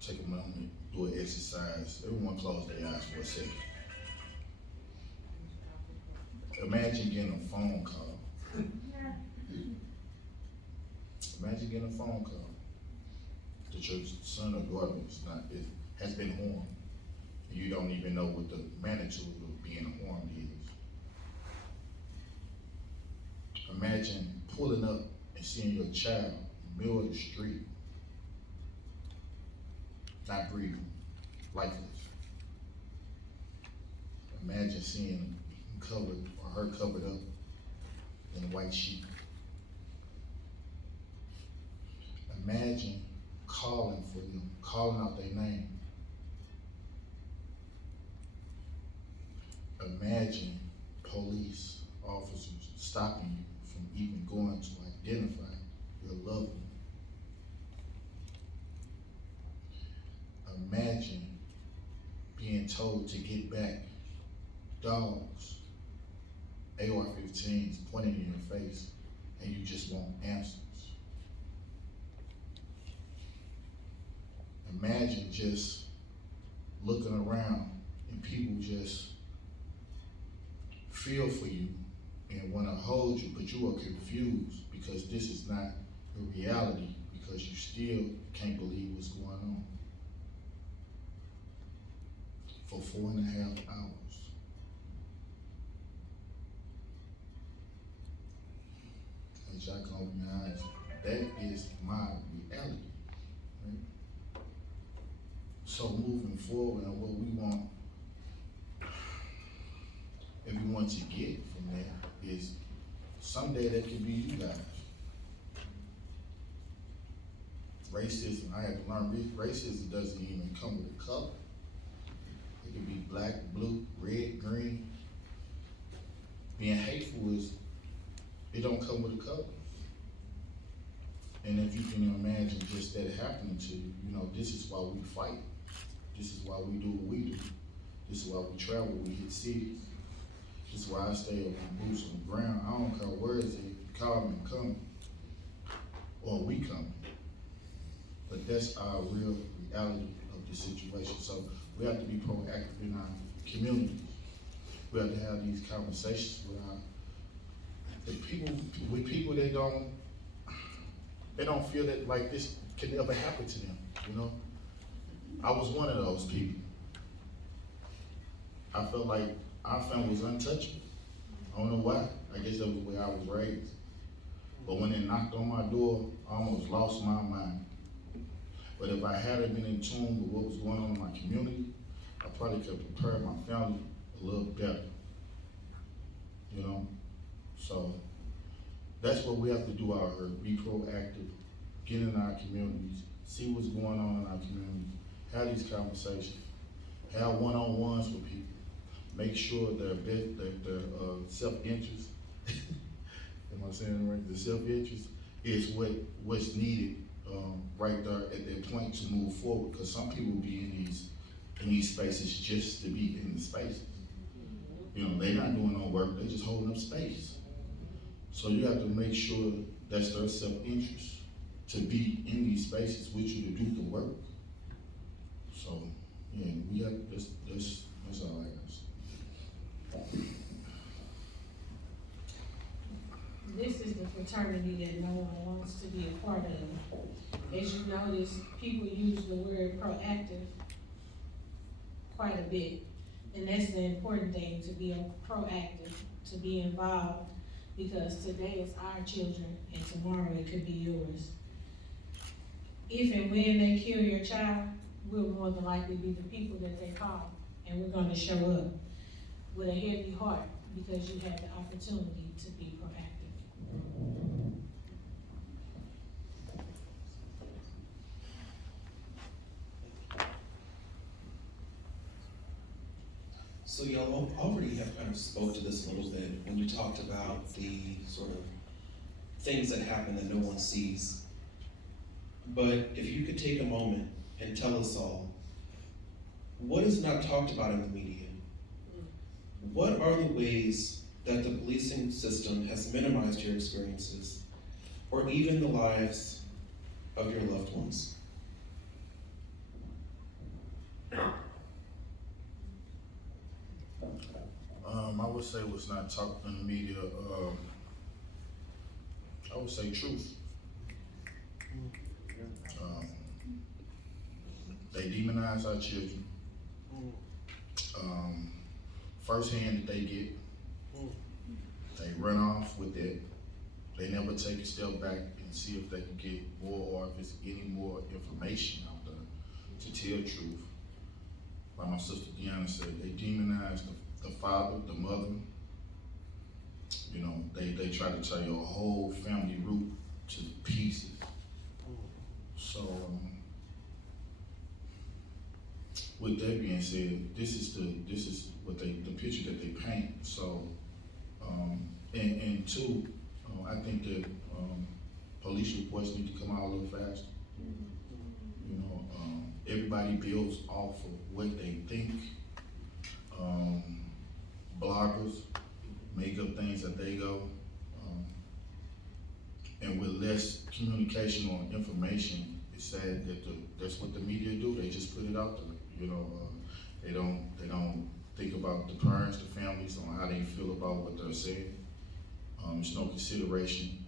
take a moment, do an exercise. Everyone close their eyes for a second. Imagine getting a phone call. Imagine getting a phone call that your son or daughter has been harmed, and you don't even know what the magnitude of being harmed is. Imagine pulling up and seeing your child in the middle of the street, not breathing, lifeless. Imagine seeing him covered or her covered up in a white sheet. Imagine calling for them, calling out their name. Imagine police officers stopping you from even going to identify your loved one. Imagine being told to get back. Dogs, AR-15s pointing in your face, and you just want answers. Imagine just looking around and people just feel for you and want to hold you, but you are confused because this is not your reality, because you still can't believe what's going on. For 4.5 hours. As y'all can open your eyes, that is my reality. Right? So moving forward, and what we want everyone to get from that is someday that could be you guys. Racism, I had to learn racism doesn't even come with a color. It could be black, blue, red, green. Being hateful it don't come with a color. And if you can imagine just that happening to you, this is why we fight. This is why we do what we do. This is why we travel, we hit cities. This is why I stay with my boots on the ground. I don't care where it's at, call me, come, or we come. But that's our real reality of the situation. So we have to be proactive in our communities. We have to have these conversations with people that don't feel that like this can ever happen to them, you know? I was one of those people. I felt like our family was untouchable. I don't know why. I guess that was the way I was raised. But when they knocked on my door, I almost lost my mind. But if I hadn't been in tune with what was going on in my community, I probably could have prepared my family a little better. You know? So that's what we have to do out here. Be proactive, get in our communities, see what's going on in our communities, have these conversations, have one-on-ones with people. Make sure their self-interest, am I saying it right? The self-interest is what's needed right there at that point to move forward. Because some people be in these spaces just to be in the spaces. You know, they're not doing no work; they're just holding up space. So you have to make sure that's their self-interest to be in these spaces with you to do the work. So yeah, we got that's all I got to say. This is the fraternity that no one wants to be a part of. As you notice, people use the word proactive quite a bit. And that's the important thing, to be proactive, to be involved, because today is our children and tomorrow it could be yours. If and when they kill your child, we'll more than likely be the people that they call, and we're gonna show up with a heavy heart because you had the opportunity to be proactive. So y'all already have kind of spoke to this a little bit when you talked about the sort of things that happen that no one sees. But if you could take a moment and tell us all, what is not talked about in the media? What are the ways that the policing system has minimized your experiences, or even the lives of your loved ones? I would say what's not talked in the media, I would say truth. They demonize our children. Firsthand that they get, they run off with it. They never take a step back and see if they can get more, or if it's any more information out there to tell the truth. Like my sister Deanna said, they demonize the father, the mother. You know, they try to tear your whole family root to pieces. So, with that being said, this is what the picture that they paint. So, and two, I think that police reports need to come out a little faster. You know, everybody builds off of what they think. Bloggers make up things that they go, and with less communication or information, it's sad that that's what the media do. They just put it out there. You know, they don't think about the parents, the families, on how they feel about what they're saying. There's no consideration.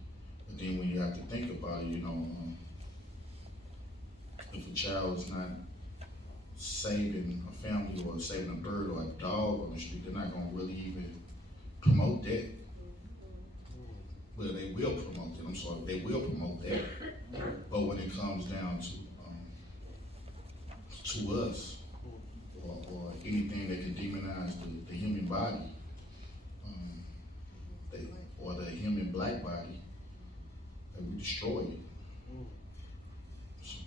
But then when you have to think about it, you know, if a child is not saving a family or saving a bird or a dog on the street, they're not gonna really even promote that. Well, they will promote it. I'm sorry, they will promote that. But when it comes down to us, or anything that can demonize the human body, or the human black body, that we destroy it. So,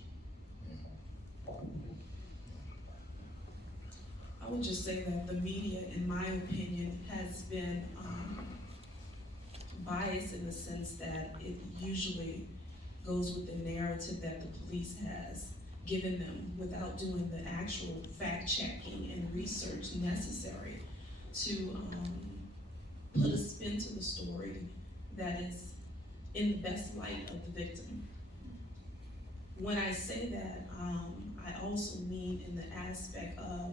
yeah. I would just say that the media, in my opinion, has been biased in the sense that it usually goes with the narrative that the police has. given them without doing the actual fact checking and research necessary to put a spin to the story that is in the best light of the victim. When I say that, I also mean in the aspect of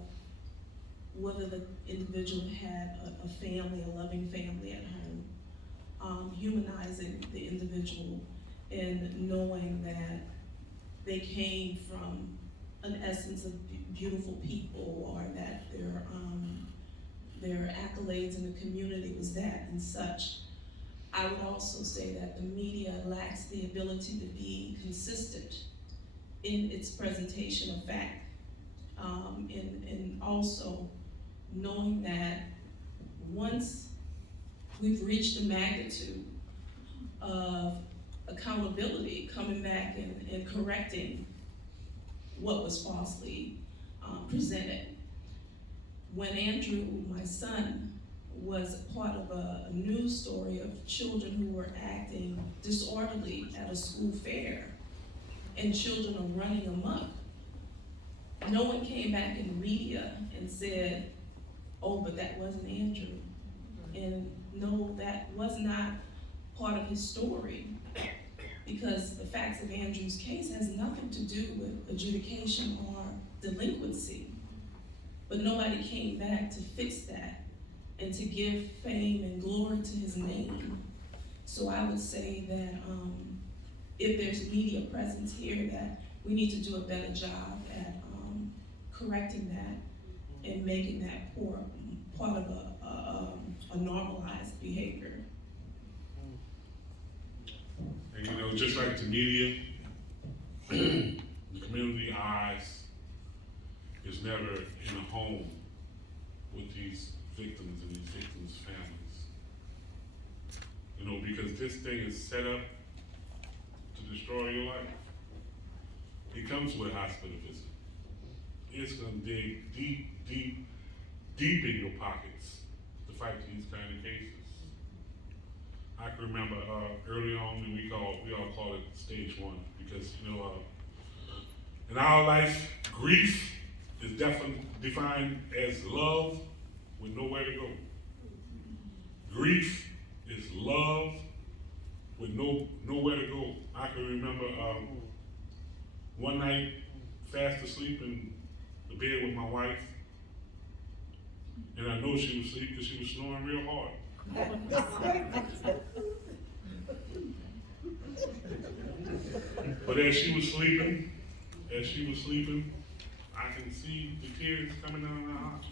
whether the individual had a family, a loving family at home, humanizing the individual and knowing that they came from an essence of beautiful people, or that their accolades in the community was that and such. I would also say that the media lacks the ability to be consistent in its presentation of fact, and also knowing that once we've reached the magnitude of accountability, coming back and correcting what was falsely presented. When Andrew, my son, was part of a news story of children who were acting disorderly at a school fair, and children are running amok, no one came back in the media and said, oh, but that wasn't Andrew. And no, that was not part of his story, because the facts of Andrew's case has nothing to do with adjudication or delinquency. But nobody came back to fix that and to give fame and glory to his name. So I would say that if there's media presence here, that we need to do a better job at correcting that and making that part of a normalized behavior. And you know, just like the media, the community eyes is never in a home with these victims and these victims' families. You know, because this thing is set up to destroy your life. It comes with a hospital visit. It's gonna dig deep, deep, deep in your pockets to fight these kind of cases. I can remember early on, we all call it stage one, because you know, in our life, grief is definitely defined as love with nowhere to go. Grief is love with nowhere to go. I can remember one night, fast asleep in the bed with my wife, and I know she was asleep because she was snoring real hard. But as she was sleeping, I can see the tears coming down her eyes.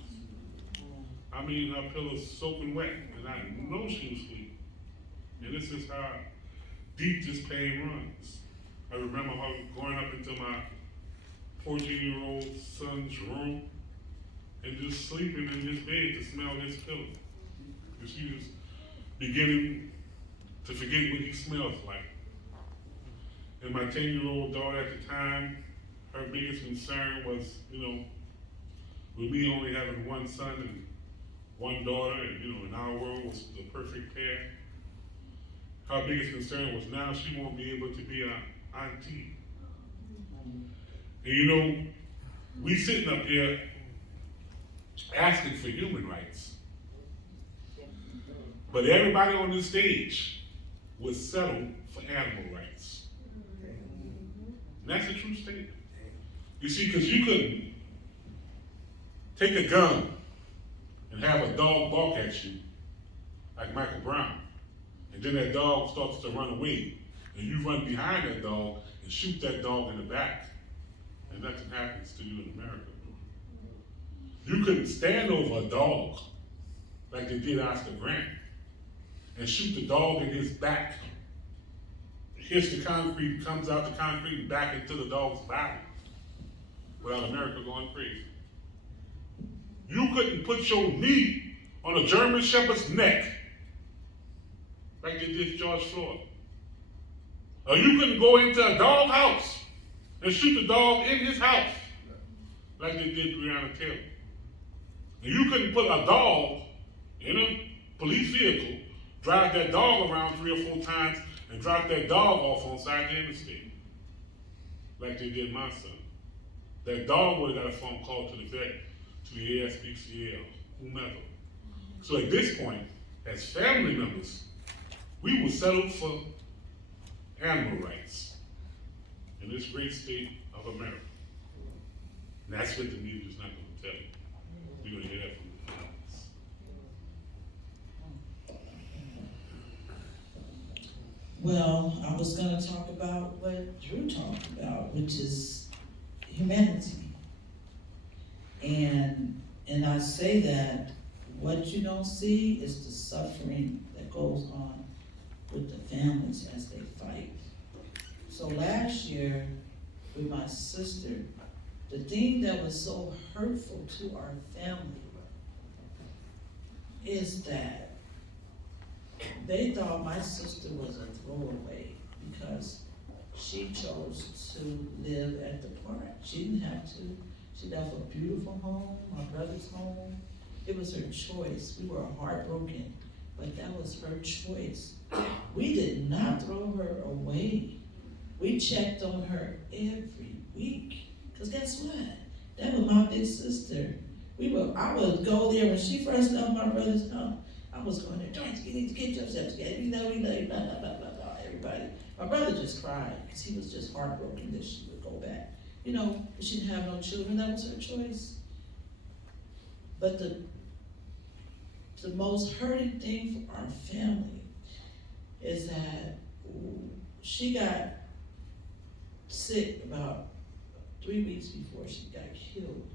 I mean, her pillow's soaking wet, and I know she was sleeping. And this is how deep this pain runs. I remember her going up into my 14-year-old son's room and just sleeping in his bed to smell his pillow. And she was beginning to forget what he smells like. And my 10-year-old daughter at the time, her biggest concern was, you know, with me only having one son and one daughter, and you know, in our world was the perfect pair. Her biggest concern was now she won't be able to be an auntie. And you know, we sitting up here asking for human rights. But everybody on this stage was settled for animal rights. And that's a true statement. You see, because you couldn't take a gun and have a dog bark at you like Michael Brown, and then that dog starts to run away, and you run behind that dog and shoot that dog in the back, and nothing happens to you in America. You couldn't stand over a dog like they did Oscar Grant and shoot the dog in his back, hits the concrete, comes out the concrete and back into the dog's body without America going crazy. You couldn't put your knee on a German Shepherd's neck like they did George Floyd. Or you couldn't go into a dog house and shoot the dog in his house like they did Breonna Taylor. And you couldn't put a dog in a police vehicle, drive that dog around 3 or 4 times, and drop that dog off on side of the interstate like they did my son. That dog would have got a phone call to the vet, to the ASPCA, whomever. So at this point, as family members, we will settle for animal rights in this great state of America. And that's what the media is not going to tell you. We're going to hear that from the families. Well, I was gonna talk about what Drew talked about, which is humanity. And I say that what you don't see is the suffering that goes on with the families as they fight. So last year, with my sister, the thing that was so hurtful to our family is that they thought my sister was a throwaway because she chose to live at the park. She didn't have to. She left a beautiful home, my brother's home. It was her choice. We were heartbroken, but that was her choice. We did not throw her away. We checked on her every week. Because guess what? That was my big sister. I would go there when she first left my brother's house. I was going there, Joyce, you need to get yourself together. You know, blah, blah, blah, blah, blah, everybody. My brother just cried because he was just heartbroken that she would go back. You know, she didn't have no children, that was her choice. But the most hurting thing for our family is that she got sick about 3 weeks before she got killed.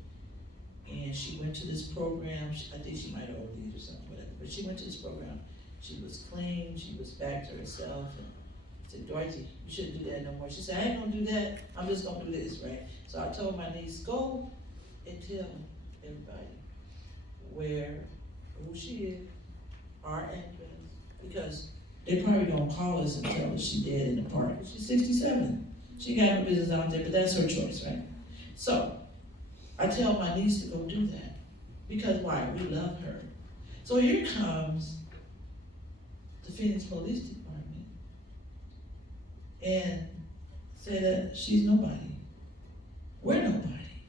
And she went to this program, I think she might have OD'd or something, whatever, but she went to this program. She was clean, she was back to herself, and I said, Dorothy, you shouldn't do that no more. She said, I ain't gonna do that, I'm just gonna do this, right? So I told my niece, go and tell everybody who she is, our address, because they probably gonna call us and tell us she dead in the park. She's 67, she got no business out there, but that's her choice, right? So, I tell my niece to go do that. Because why? We love her. So here comes the Phoenix Police Department and say that she's nobody. We're nobody.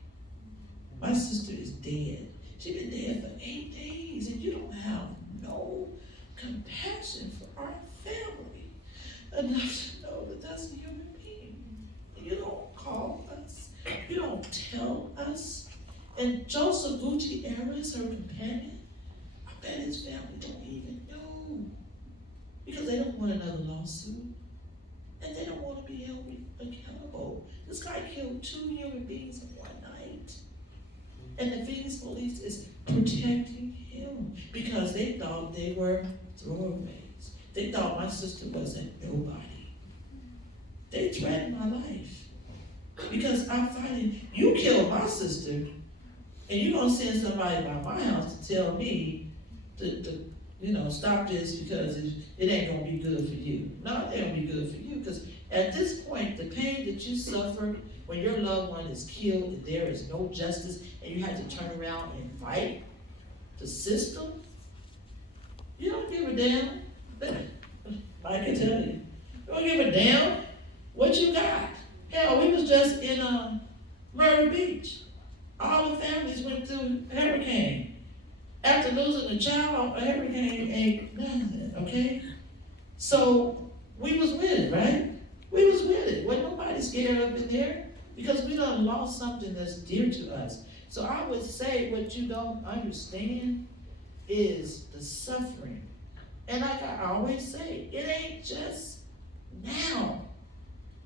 My sister is dead. She's been dead for 8 days, and you don't have no compassion for our family enough to know that that's a human being. And you don't call us. You don't tell us. And Joseph Gutierrez, her companion, I bet his family don't even know. Because they don't want another lawsuit. And they don't want to be held accountable. This guy killed 2 human beings in one night. And the Phoenix police is protecting him because they thought they were throwaways. They thought my sister wasn't nobody. They threatened my life. Because I'm fighting, you killed my sister, and you're gonna send somebody by my house to tell me to stop this because it ain't gonna be good for you. No, it ain't gonna be good for you, because at this point, the pain that you suffer when your loved one is killed and there is no justice, and you have to turn around and fight the system, you don't give a damn. I can tell you, you don't give a damn what you got. Hell, we was just in Myrtle Beach. All the families went through a hurricane. After losing a child, a hurricane ain't nothing, okay? So we was with it, right? We was with it. Wasn't nobody scared up in there because we done lost something that's dear to us. So I would say what you don't understand is the suffering. And like I always say, it ain't just now.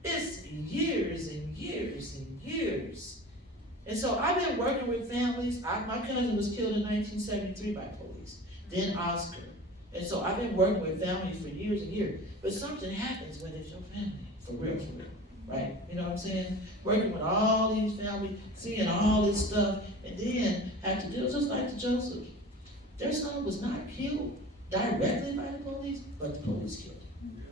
It's years and years and years. And so I've been working with families. My cousin was killed in 1973 by police, then Oscar. And so I've been working with families for years and years. But something happens when it's your family, for real, right? You know what I'm saying? Working with all these families, seeing all this stuff, and then have to deal just like the Joseph. Their son was not killed directly by the police, but the police killed him.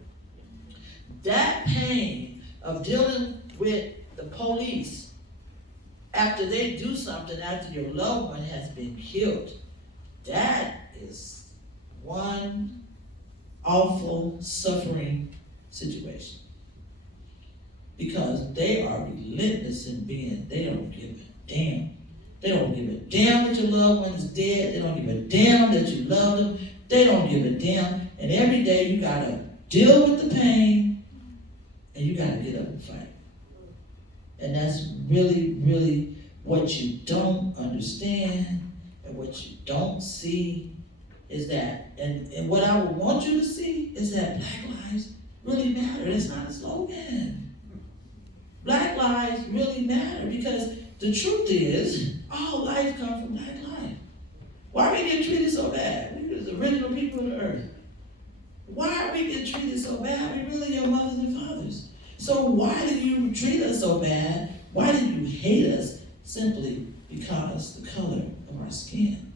That pain of dealing with the police after they do something, after your loved one has been killed, that is one awful suffering situation. Because they are relentless in being, they don't give damn that your loved one is dead. They don't give a damn that you love them. They don't give a damn. And every day you gotta deal with the pain and you gotta get up and fight. And that's really, really what you don't understand and what you don't see is that, and what I would want you to see is that Black lives really matter. It's not a slogan. Black lives really matter because the truth is, all life comes from Black life. Why are we getting treated so bad? We are the original people of the earth. Why are we getting treated so bad? We really your mothers and fathers. So why do you treat us so bad? Why do you hate us? Simply because the color of our skin.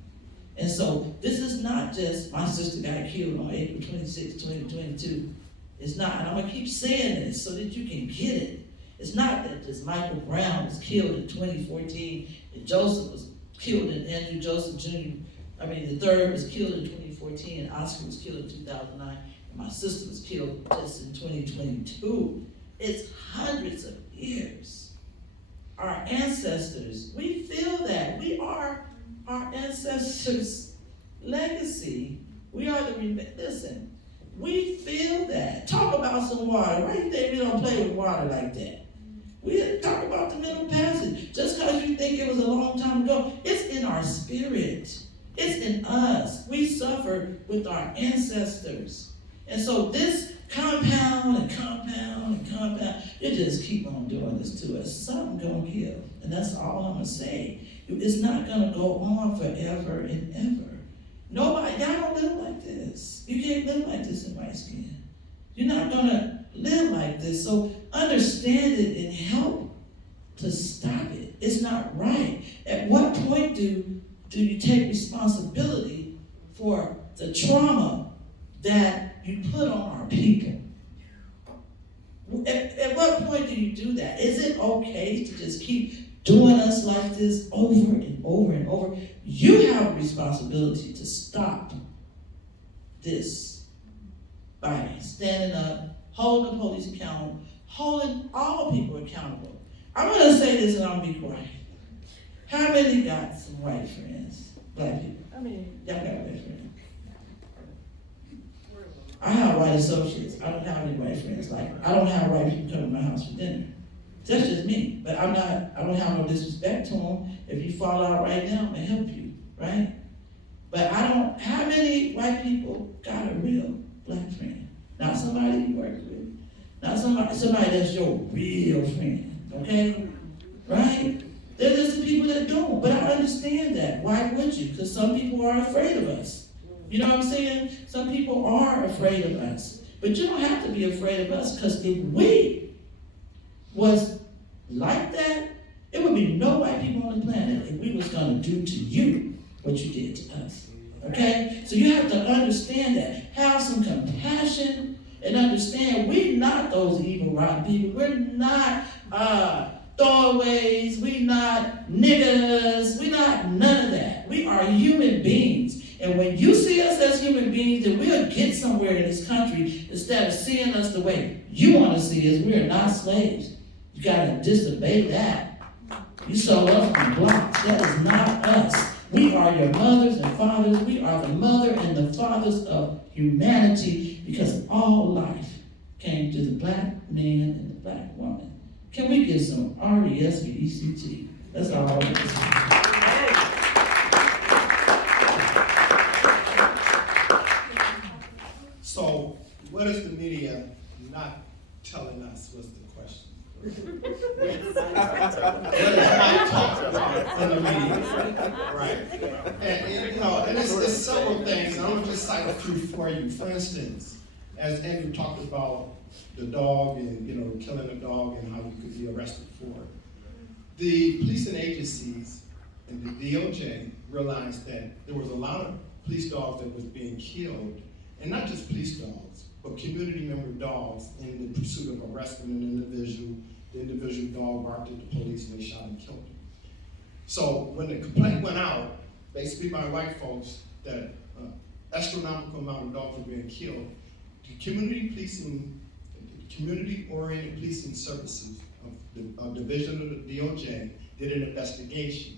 And so this is not just my sister got killed on April 26, 2022. It's not, and I'm gonna keep saying this so that you can get it. It's not that this Michael Brown was killed in 2014, and Joseph was killed, and Andrew Joseph Jr., the third was killed in 2014, and Oscar was killed in 2009, and my sister was killed just in 2022. It's hundreds of years. Our ancestors, we feel that. We are our ancestors' legacy. We are listen, we feel that. Talk about some water. Why do you think we don't play with water like that? We didn't talk about the Middle Passage. Just because you think it was a long time ago, it's in our spirit. It's in us. We suffer with our ancestors. And so this compound and compound and compound, you just keep on doing this to us. Something gonna give. And that's all I'm gonna say. It's not gonna go on forever and ever. Nobody, y'all don't live like this. You can't live like this in white skin. You're not gonna live like this. So understand it and help to stop it. It's not right. At what point do you take responsibility for the trauma that you put on our people? At what point do you do that? Is it okay to just keep doing us like this over and over and over? You have a responsibility to stop this by standing up, holding the police accountable, holding all people accountable. I'm going to say this and I'm going to be quiet. How many got some white friends? Black people. Y'all got white friends. I have white associates. I don't have any white friends. Like, I don't have white people come to my house for dinner. That's just me. But I don't have no disrespect to them. If you fall out right now, I'm going to help you, right? But how many white people got a real black friend? Not somebody you work with. Not somebody that's your real friend, okay? Right? There's just some people that don't, but I understand that. Why would you? Because some people are afraid of us. You know what I'm saying? Some people are afraid of us. But you don't have to be afraid of us, because if we was like that, it would be no white people on the planet if we was going to do to you what you did to us. Okay? So you have to understand that. Have some compassion and understand we're not those evil, rotten people. We're not throwaways. We're not niggas. We're not none of that. We are human beings. And when you see us as human beings, then we'll get somewhere in this country instead of seeing us the way you want to see us. We are not slaves. You got to disobey that. You sold us on blocks. That is not us. We are your mothers and fathers. We are the mother and the fathers of humanity, because all life came to the black man and the black woman. Can we get some R-E-S-P-E-C-T? That's all I want to say. So, what is the media not telling us was the question? What is not talked about in the media? Right. And it's several things, and I'm going to just cite a few for you. For instance, as Andrew talked about the dog and, killing a dog and how you could be arrested for it. The policing agencies and the DOJ realized that there was a lot of police dogs that was being killed, and not just police dogs, but community member dogs in the pursuit of arresting an individual. The individual dog barked at the police and they shot and killed him. So when the complaint went out, basically by white folks, that astronomical amount of dogs were being killed, the community-oriented policing services of the division of the DOJ did an investigation.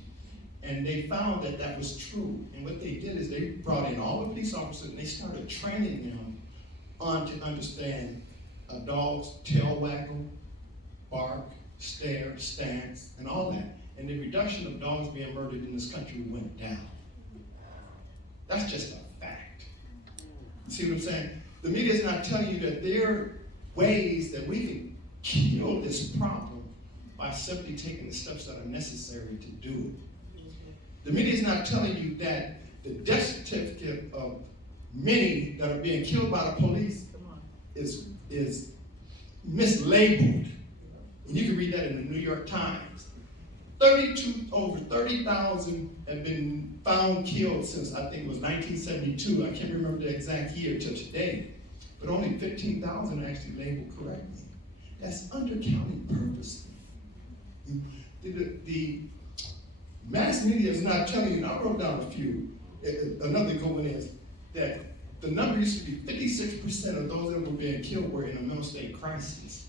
And they found that that was true. And what they did is they brought in all the police officers and they started training them on to understand a dog's tail waggle, bark, stare, stance, and all that. And the reduction of dogs being murdered in this country went down. That's just a fact. See what I'm saying? The media is not telling you that there are ways that we can kill this problem by simply taking the steps that are necessary to do it. The media is not telling you that the death certificate of many that are being killed by the police is mislabeled. And you can read that in the New York Times. Over 30,000 have been found killed since, I think it was 1972. I can't remember the exact year till today. But only 15,000 are actually labeled correctly. That's undercounting purposely. The mass media is not telling you, and I wrote down a few. Another good one is that the number used to be 56% of those that were being killed were in a mental state crisis.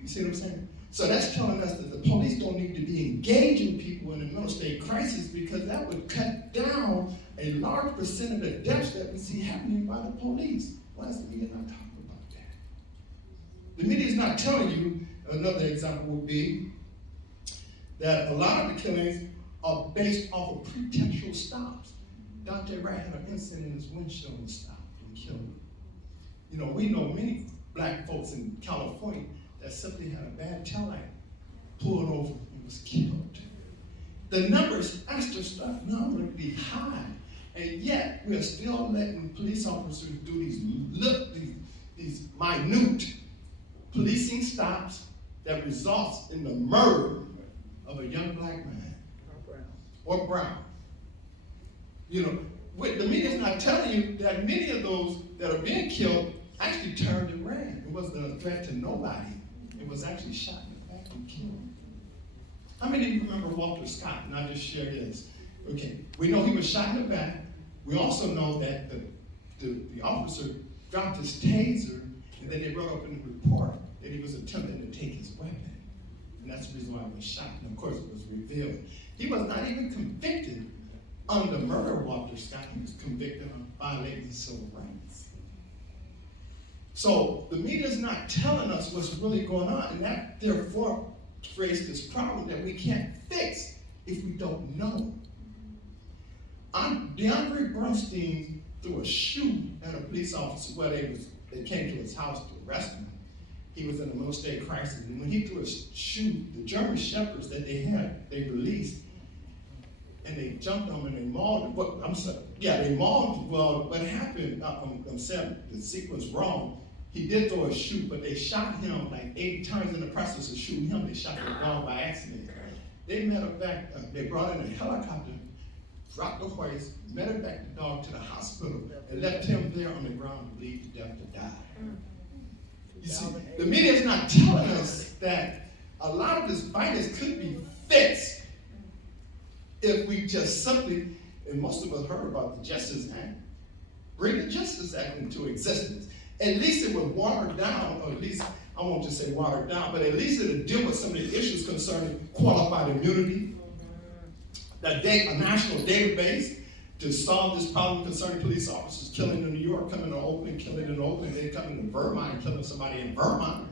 You see what I'm saying? So that's telling us that the police don't need to be engaging people in a mental state crisis, because that would cut down a large percent of the deaths that we see happening by the police. Why is the media not talking about that? The media is not telling you. Another example would be that a lot of the killings are based off of pretextual stops. Dr. Wright had an incident in his windshield was stopped and killed him. You know, we know many black folks in California that simply had a bad taillight, pulled over, and was killed. The numbers astronomically be high, and yet we are still letting police officers do these minute policing stops that results in the murder of a young black man or brown. You know, the media is not telling you that many of those that are being killed actually turned and ran. It wasn't a threat to nobody. It was actually shot in the back and killed. How many of you remember Walter Scott? And I'll just share this. Okay, we know he was shot in the back. We also know that the officer dropped his taser, and then they wrote up in the report that he was attempting to take his weapon. And that's the reason why he was shot. And of course, it was revealed. He was not even convicted on the murder of Walter Scott. He was convicted on violating civil rights. So the media is not telling us what's really going on, and that therefore creates this problem that we can't fix if we don't know. DeAndre Bernstein threw a shoe at a police officer. Well, they came to his house to arrest him. He was in a mental state crisis, and when he threw a shoe, the German shepherds that they had, they released, and they jumped on him and they mauled him. They mauled him. Well, what happened, I'm saying the sequence wrong. He did throw a shoe, but they shot him like 8 times in the process of shooting him. They shot the dog by accident. They met him back, they brought in a helicopter, dropped the hoist, met him back the dog to the hospital, and left him there on the ground to bleed to death to die. You see, the media is not telling us that a lot of this violence could be fixed if we just simply, and most of us heard about the Justice Act, bring the Justice Act into existence. At least it would water down, or at least, I won't just say water down, but at least it would deal with some of the issues concerning qualified immunity, a national database to solve this problem concerning police officers killing in New York, coming to Oakland, killing in Oakland, then coming to Vermont and killing somebody in Vermont.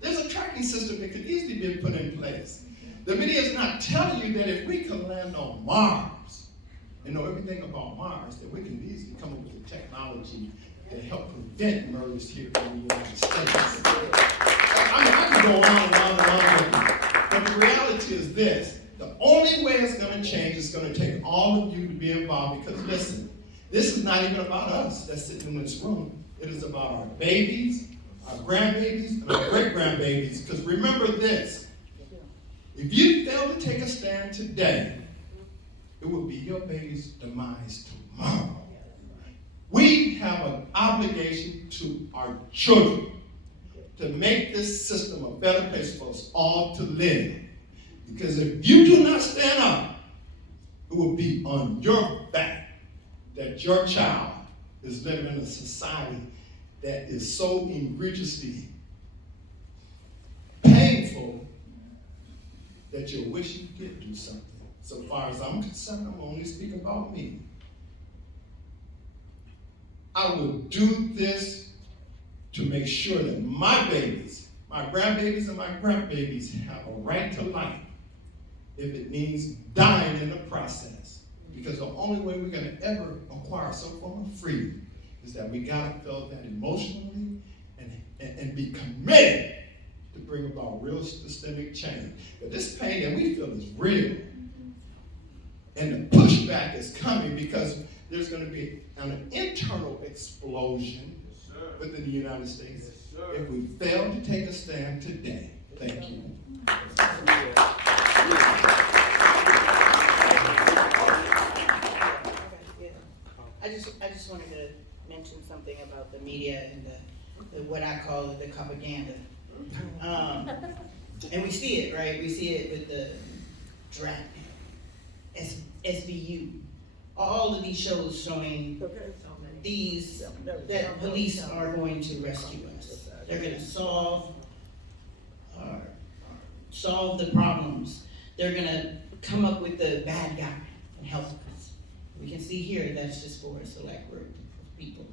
There's a tracking system that could easily be put in place. The media is not telling you that if we can land on Mars and know everything about Mars, that we can easily come up with the technology to help prevent murders here in the United States. I can go on and on and on with you, but the reality is this. The only way it's going to change is going to take all of you to be involved, because listen, this is not even about us that's sitting in this room. It is about our babies, our grandbabies, and our great-grandbabies, because remember this. If you fail to take a stand today, it will be your baby's demise tomorrow. We have an obligation to our children to make this system a better place for us all to live. Because if you do not stand up, it will be on your back that your child is living in a society that is so egregiously painful that you wish you did do something So far as I'm concerned, I'm only speaking about me. I will do this to make sure that my babies, my grandbabies and my grandbabies have a right to life, if it means dying in the process. Because the only way we're gonna ever acquire some form of freedom is that we gotta feel that emotionally and be committed to bring about real systemic change. But this pain that we feel is real. And the pushback is coming because there's going to be an internal explosion within the United States if we fail to take a stand today. Thank you. I just wanted to mention something about the media and the what I call the propaganda. And we see it, right? We see it with the draft, SVU, all of these shows showing that police are going to rescue us. They're going to solve the problems. They're going to come up with the bad guy and help us. We can see here that's just for a select group of people.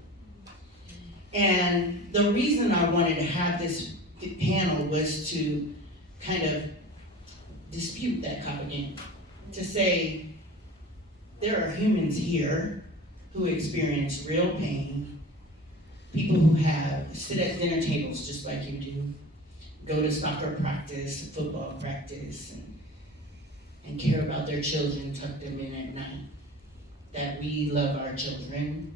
And the reason I wanted to have this panel was to kind of dispute that propaganda. To say, there are humans here who experience real pain, people who sit at dinner tables just like you do, go to soccer practice, football practice, and care about their children, tuck them in at night. That we love our children,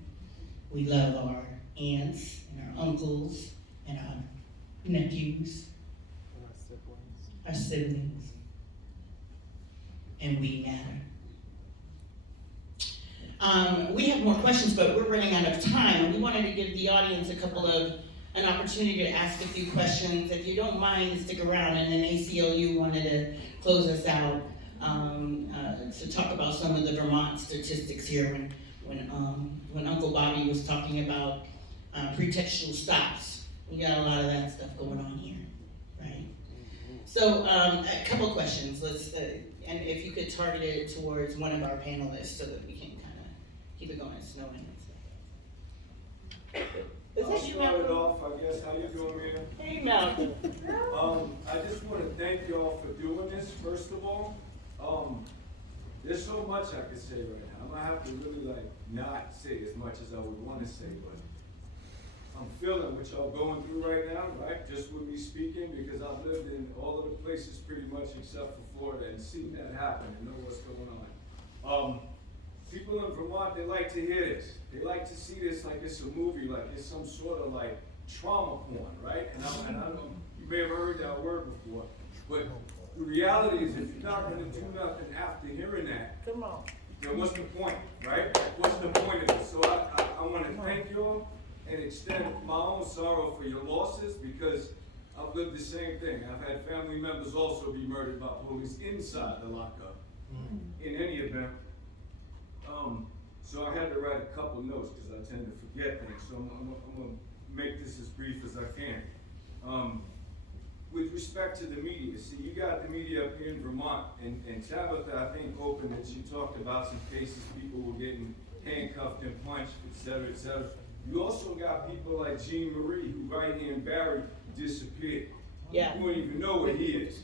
we love our aunts and our uncles and our nephews, our siblings, and we matter. We have more questions, but we're running out of time, and we wanted to give the audience an opportunity to ask a few questions. If you don't mind, stick around, and then ACLU wanted to close us out to talk about some of the Vermont statistics here when Uncle Bobby was talking about pretextual stops. We got a lot of that stuff going on here, right? So a couple questions. And if you could target it towards one of our panelists so that we can kind of keep it going. It's snowing and stuff. Is that you, Malcolm? Off, I guess. How you doing, man? Hey, Malcolm. I just want to thank y'all for doing this, first of all. There's so much I could say right now. I'm going to have to really, not say as much as I would want to say, but I'm feeling what y'all going through right now, right? Just with me speaking, because I've lived in all of the places pretty much except for Florida and seen that happen and know what's going on. People in Vermont, they like to hear this. They like to see this like it's a movie, like it's some sort of trauma porn, right? And I know you may have heard that word before, but the reality is if you're not going to do nothing after hearing that, Come on. then what's the point, right? What's the point of it? So I want to thank y'all and extend my own sorrow for your losses, because I've lived the same thing. I've had family members also be murdered by police inside the lockup. In any event, so I had to write a couple notes because I tend to forget things. So I'm going to make this as brief as I can. With respect to the media, see, you got the media up here in Vermont, and Tabitha, I think, opened that she talked about some cases people were getting handcuffed and punched, et cetera, et cetera. You also got people like Jean Marie, who right here in Barry disappeared. Yeah. You don't even know where he is.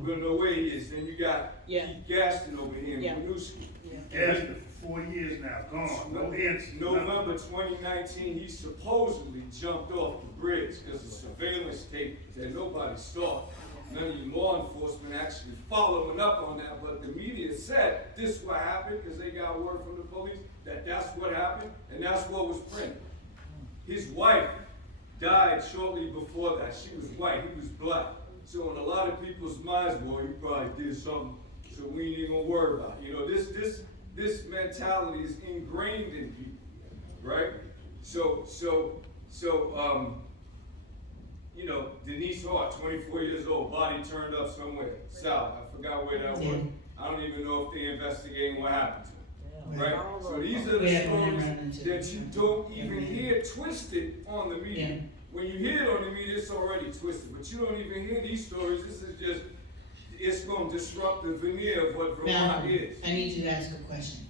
You don't know where he is. Then you got Keith Gaston over here in Winooski. Gaston for 4 years now, gone. No answer. November 2019, he supposedly jumped off the bridge because of surveillance tape that nobody saw. None of you law enforcement actually following up on that, but the media said this is what happened because they got word from the police that that's what happened, and that's what was printed. His wife died shortly before that. She was white, he was black. So in a lot of people's minds, boy, you probably did something, so we ain't even gonna worry about it. You know, this mentality is ingrained in people, right? So, you know, Denise Hart, 24 years old, body turned up somewhere south. I forgot where that was. I don't even know if they're investigating what happened to him, right? So these are the stories that you don't even hear twisted on the media. When you hear it on the media, it's already twisted, but you don't even hear these stories. This is just, it's gonna disrupt the veneer of what Now, Vermont is. I need you to ask a question.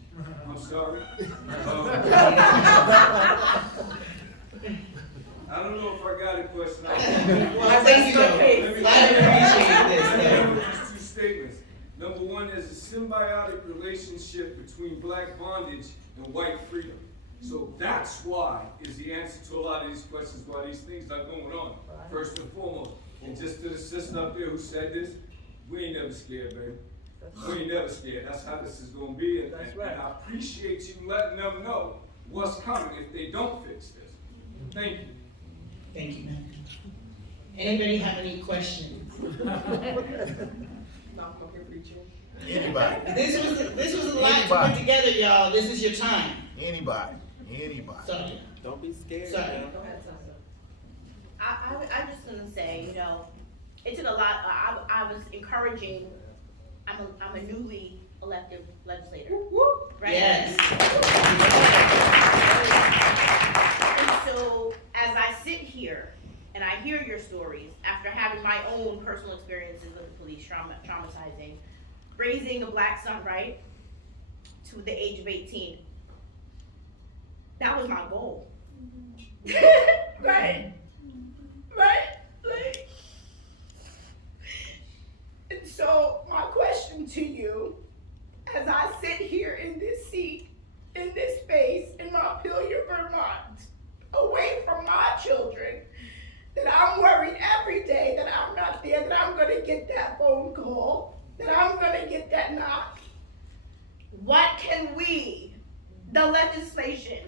I'm sorry. I don't know if I got a question. Well, I think you do. I appreciate this. Just two statements. Number one, there's a symbiotic relationship between black bondage and white freedom. So that's why is the answer to a lot of these questions, why these things are going on, first and foremost. And just to the sister up there who said this, we ain't never scared, baby. We ain't never scared. That's how this is gonna be. And I appreciate you letting them know what's coming if they don't fix this. Thank you. Thank you, ma'am. Anybody have any questions? Anybody, This was a lot to put together, y'all. This is your time. anybody. So, Don't be scared. sorry. I'm just gonna say, you know, it took a lot. I was encouraging. I'm a newly elected legislator, right? Yes. And so, as I sit here and I hear your stories, after having my own personal experiences with the police, traumatizing, raising a black son, right, to the age of 18, that was my goal. Right? Like, and so my question to you, as I sit here in this seat, in this space, in Montpelier, Vermont, away from my children, that I'm worried every day that I'm not there, that I'm gonna get that phone call, that I'm gonna get that knock. What can we, the legislation,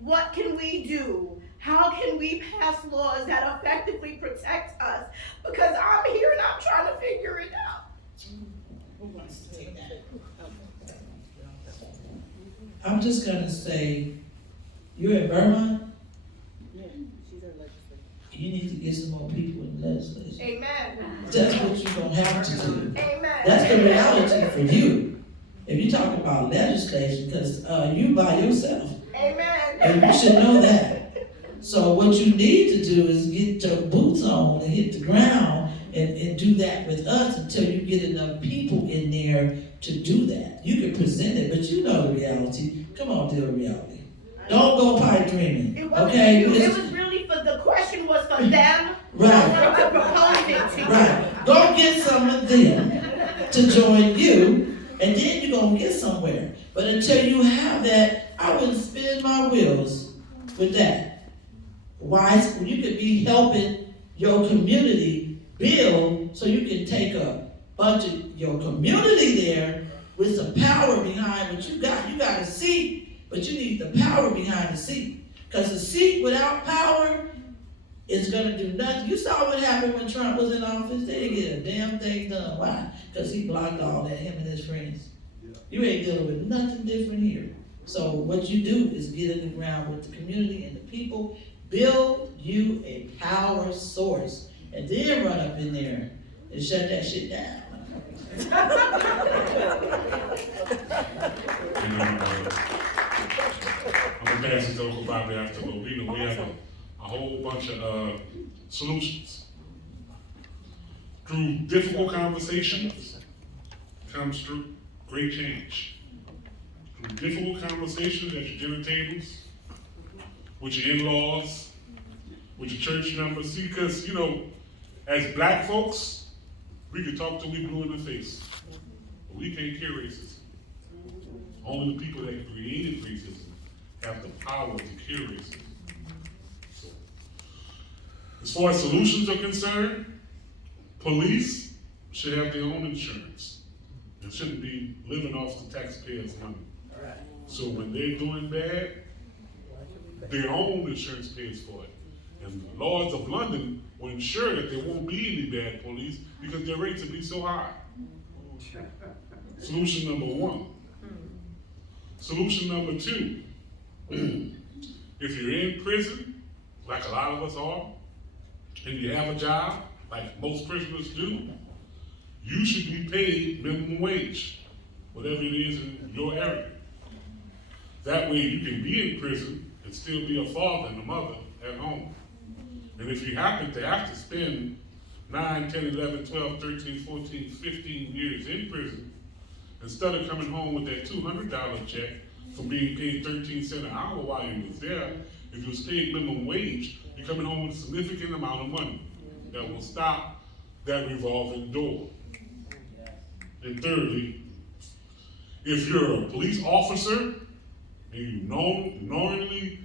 what can we do? How can we pass laws that effectively protect us? Because I'm here and I'm trying to figure it out. Who wants to take that? I'm just gonna say, you're in Vermont, Yeah, she's a legislator. you need to get some more people in the legislature. Amen. That's what you're gonna have to do. Amen. That's the reality for you. If you're talking about legislation, because you by yourself, Amen. and you should know that. So what you need to do is get your boots on and hit the ground and do that with us until you get enough people in there to do that. You can present it, but you know the reality. Come on, deal with reality. Don't go pipe dreaming, It wasn't okay? you. It was really the question was for them. Right. I wanted to propose it to you. Right. Go get some of them to join you, and then you're gonna get somewhere. But until you have that, I wouldn't spin my wheels with that. Why? You could be helping your community build so you can take a bunch of your community there with some power behind what you got. You got a seat, but you need the power behind the seat. Because a seat without power is gonna do nothing. You saw what happened when Trump was in office. They didn't get a damn thing done. Why? Because he blocked all that, him and his friends. You ain't dealing with nothing different here. So what you do is get in the ground with the community and the people, build you a power source, and then run up in there and shut that shit down. I'm gonna pass it to Uncle Bobby after Lobina. We have a whole bunch of solutions. Through difficult conversations comes through great change. Through difficult conversations at your dinner tables, with your in-laws, with your church members. See, because, you know, as black folks, we can talk till we blue in the face, but we can't cure racism. Only the people that created racism have the power to cure racism. So, as far as solutions are concerned, police should have their own insurance. It shouldn't be living off the taxpayers' money. So when they're doing bad, their own insurance pays for it. And the Lords of London will ensure that there won't be any bad police because their rates will be so high. Solution number one. Solution number two. If you're in prison, like a lot of us are, and you have a job, like most prisoners do, you should be paid minimum wage, whatever it is in your area. That way you can be in prison and still be a father and a mother at home. And if you happen to have to spend 9, 10, 11, 12, 13, 14, 15 years in prison, instead of coming home with that $200 check for being paid 13 cents an hour while you was there, if you was paid minimum wage, you're coming home with a significant amount of money that will stop that revolving door. And thirdly, if you're a police officer and you knowingly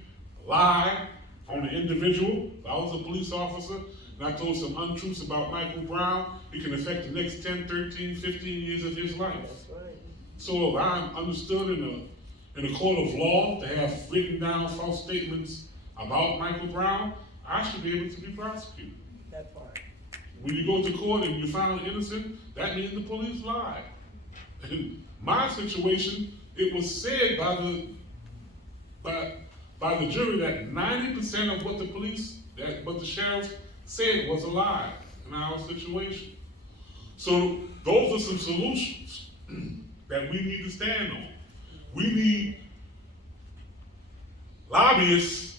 lie on an individual, if I was a police officer and I told some untruths about Michael Brown, it can affect the next 10, 13, 15 years of his life. So if I'm understood in a court of law to have written down false statements about Michael Brown, I should be able to be prosecuted. That part. When you go to court and you're found innocent, that means the police lied. In my situation, it was said by the jury that 90% of what the sheriff said was a lie in our situation. So those are some solutions that we need to stand on. We need lobbyists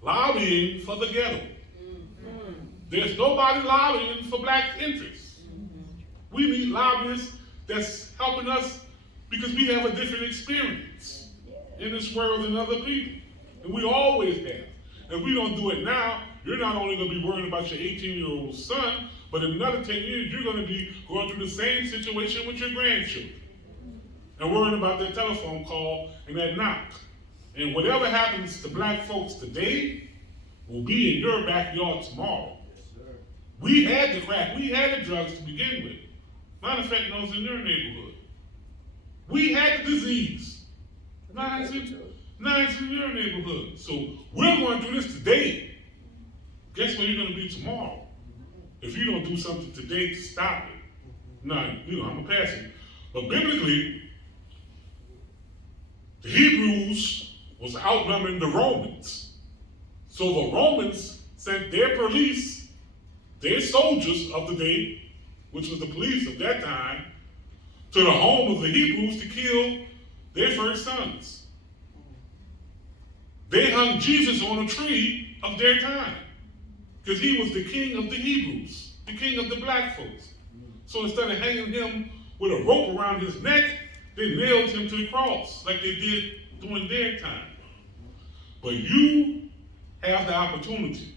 lobbying for the ghetto. There's nobody lobbying for black interests. We need lobbyists that's helping us because we have a different experience in this world than other people. And we always have. If we don't do it now, you're not only going to be worrying about your 18-year-old son, but in another 10 years, you're going to be going through the same situation with your grandchildren. And worrying about that telephone call and that knock. And whatever happens to black folks today will be in your backyard tomorrow. We had the crack, we had the drugs to begin with. Matter of fact, those in your neighborhood. We had the disease. Now it's in your neighborhood. So we're going through this today. Guess where you're going to be tomorrow? If you don't do something today to stop it. Now, I'm a pastor. But biblically, the Hebrews was outnumbering the Romans. So the Romans sent their police, their soldiers of the day, which was the police of that time, to the home of the Hebrews to kill their first sons. They hung Jesus on a tree of their time because he was the king of the Hebrews, the king of the black folks. So instead of hanging him with a rope around his neck, they nailed him to the cross like they did during their time. But you have the opportunity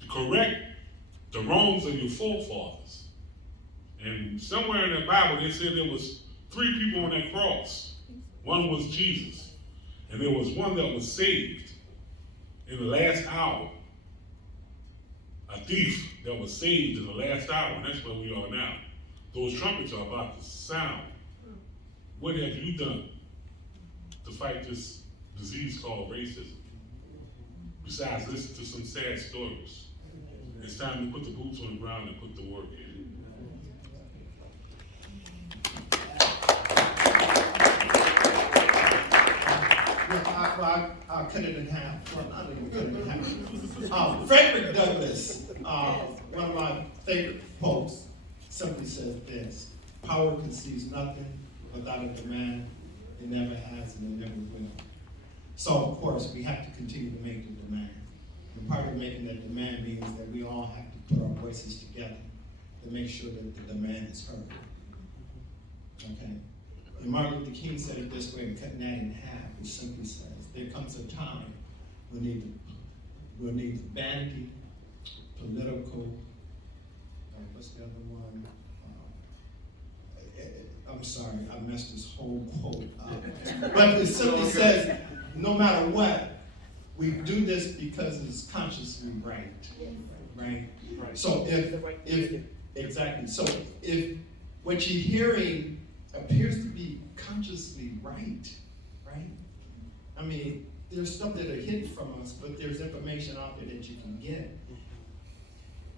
to correct the wrongs of your forefathers. And somewhere in the Bible, they said there was 3 people on that cross. One was Jesus. And there was one that was saved in the last hour. A thief that was saved in the last hour, and that's where we are now. Those trumpets are about to sound. What have you done to fight this disease called racism? Besides listening to some sad stories. It's time to put the boots on the ground and put the work in. I'll cut it in half. Well, not even cut it in half. Frederick Douglass, one of my favorite quotes, simply says this: power conceives nothing without a demand. It never has and it never will. So, of course, we have to continue to make the demand. And part of making that demand means that we all have to put our voices together to make sure that the demand is heard. Okay? And Martin Luther King said it this way, cutting that in half, which simply says, there comes a time we'll need vanity, political, what's the other one? I'm sorry, I messed this whole quote up. But it simply says, no matter what, we do this because it's consciously right. Right? So exactly. So if what you're hearing appears to be consciously right? I mean, there's stuff that are hidden from us, but there's information out there that you can get.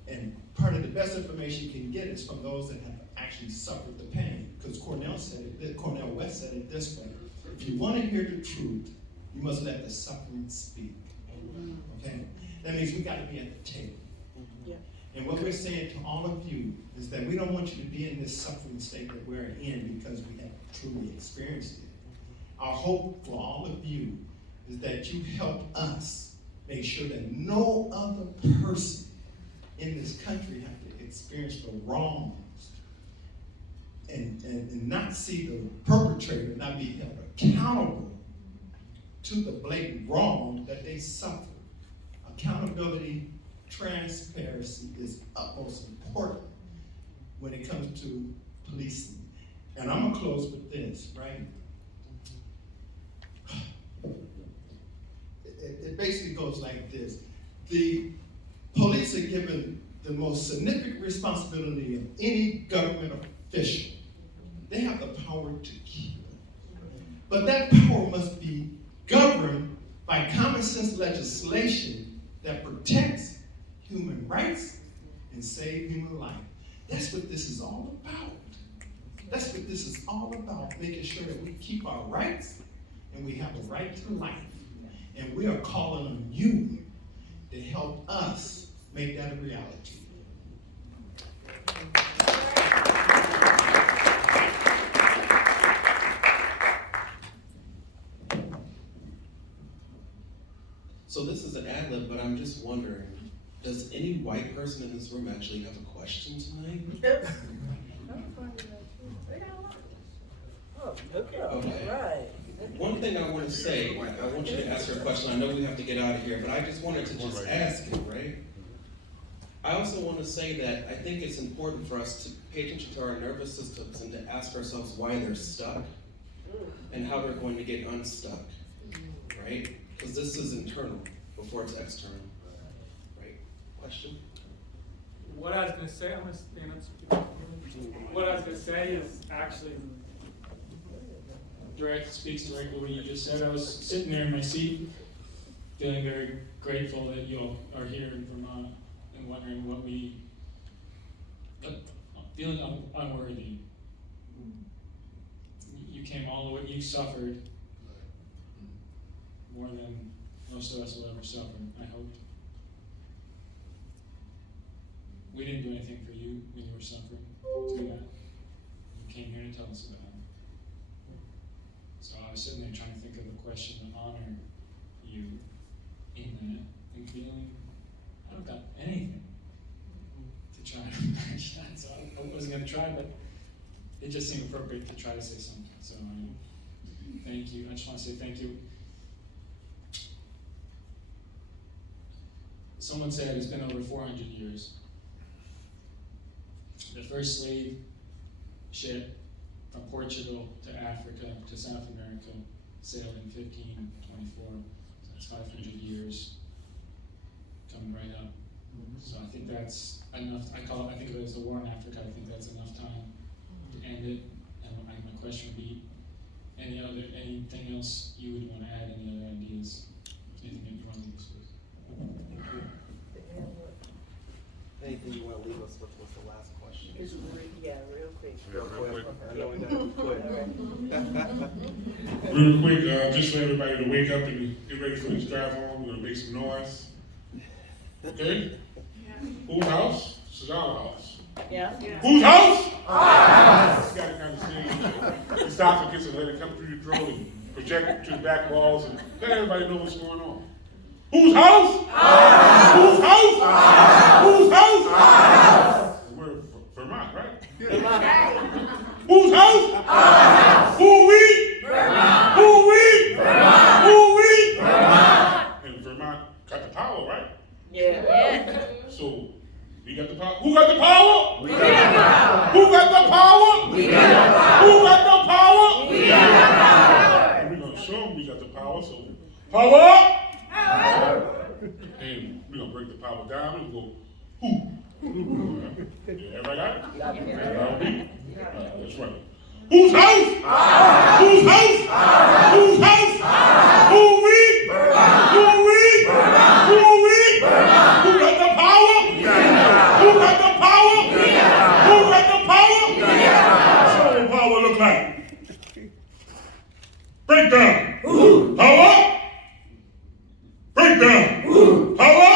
And part of the best information you can get is from those that have actually suffered the pain. Because Cornell West said it this way: if you want to hear the truth, you must let the suffering speak. Okay? That means we got to be at the table. And what we're saying to all of you is that we don't want you to be in this suffering state that we're in because we have truly experienced it. Our hope for all of you is that you help us make sure that no other person in this country have to experience the wrongs and not see the perpetrator not be held accountable to the blatant wrong that they suffered. Accountability, transparency is utmost important when it comes to policing. And I'm gonna close with this, right? It basically goes like this. The police are given the most significant responsibility of any government official. They have the power to kill. But that power must be governed by common sense legislation that protects human rights and saves human life. That's what this is all about. That's what this is all about, making sure that we keep our rights and we have a right to life. And we are calling on you to help us make that a reality. So this is an ad-lib, but I'm just wondering, does any white person in this room actually have a question tonight? Okay. One thing I want to say, I want you to ask your question. I know we have to get out of here, but I just wanted to just ask it, right? I also want to say that I think it's important for us to pay attention to our nervous systems and to ask ourselves why they're stuck and how they're going to get unstuck, right? Because this is internal before it's external, right? Question? What I was going to say, I'm going to stand up. What I was going to say is actually speaks directly what you just said. I was sitting there in my seat, feeling very grateful that you all are here in Vermont and wondering what feeling unworthy. You came all the way, you suffered more than most of us will ever suffer, I hope. We didn't do anything for you when you were suffering. Do that. You came here to tell us about it. So I was sitting there trying to think of a question to honor you in that and feeling I don't got anything to try to match that. So I wasn't going to try, but it just seemed appropriate to try to say something. So thank you. I just want to say thank you. Someone said it's been over 400 years. The first slave ship from Portugal to Africa to South America sailed in 1524. So that's 500 years coming right up. So I think that's enough. I think of it as the war in Africa. I think that's enough time to end it. And my question would be, anything else you would want to add? Any other ideas? Anything that you want to leave us with? Anything you want to leave us with was the last question? Real quick. Real quick. I know we got to be quick. Real quick, just for everybody to wake up and get ready for this drive home. We're going to make some noise. Okay? Whose house? This is our house. Yeah. Whose house? Our house. You got to kind of sing. Stop and kiss and let it come through your throat and project it to the back walls and let everybody know what's going on. Whose house? Our house. Whose house? Our house. Whose house? Our house. We're Vermont, right? Yeah. Whose house? Our house. Who we? Vermont. Who we? Vermont. Who we? Vermont. And Vermont got the power, right? Yeah. So, we got the power. Who got the power? We got the power. Who got the power? We got the power. Who got the power? We got the power. And we're going to show them we got the power, so power up! And we're going to break the power down and go, who? Everybody got it? Everybody? That's right. Whose house? Whose house? Whose house? Who we? Who we? Who we? Who got the power? Who got the power? Who got the power? So what power look like? Break down. Power. Break down. Power.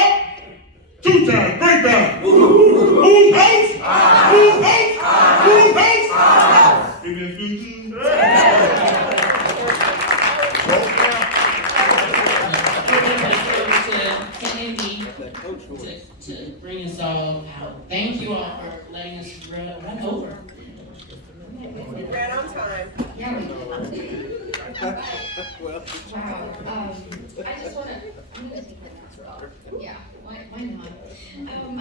2 times. Break down. Whose house? Whose house? Whose house? Give me a few tunes. To bring us all out. Thank you all for Well, Wow. I just want to, I'm going to take my mask off. Yeah, why not?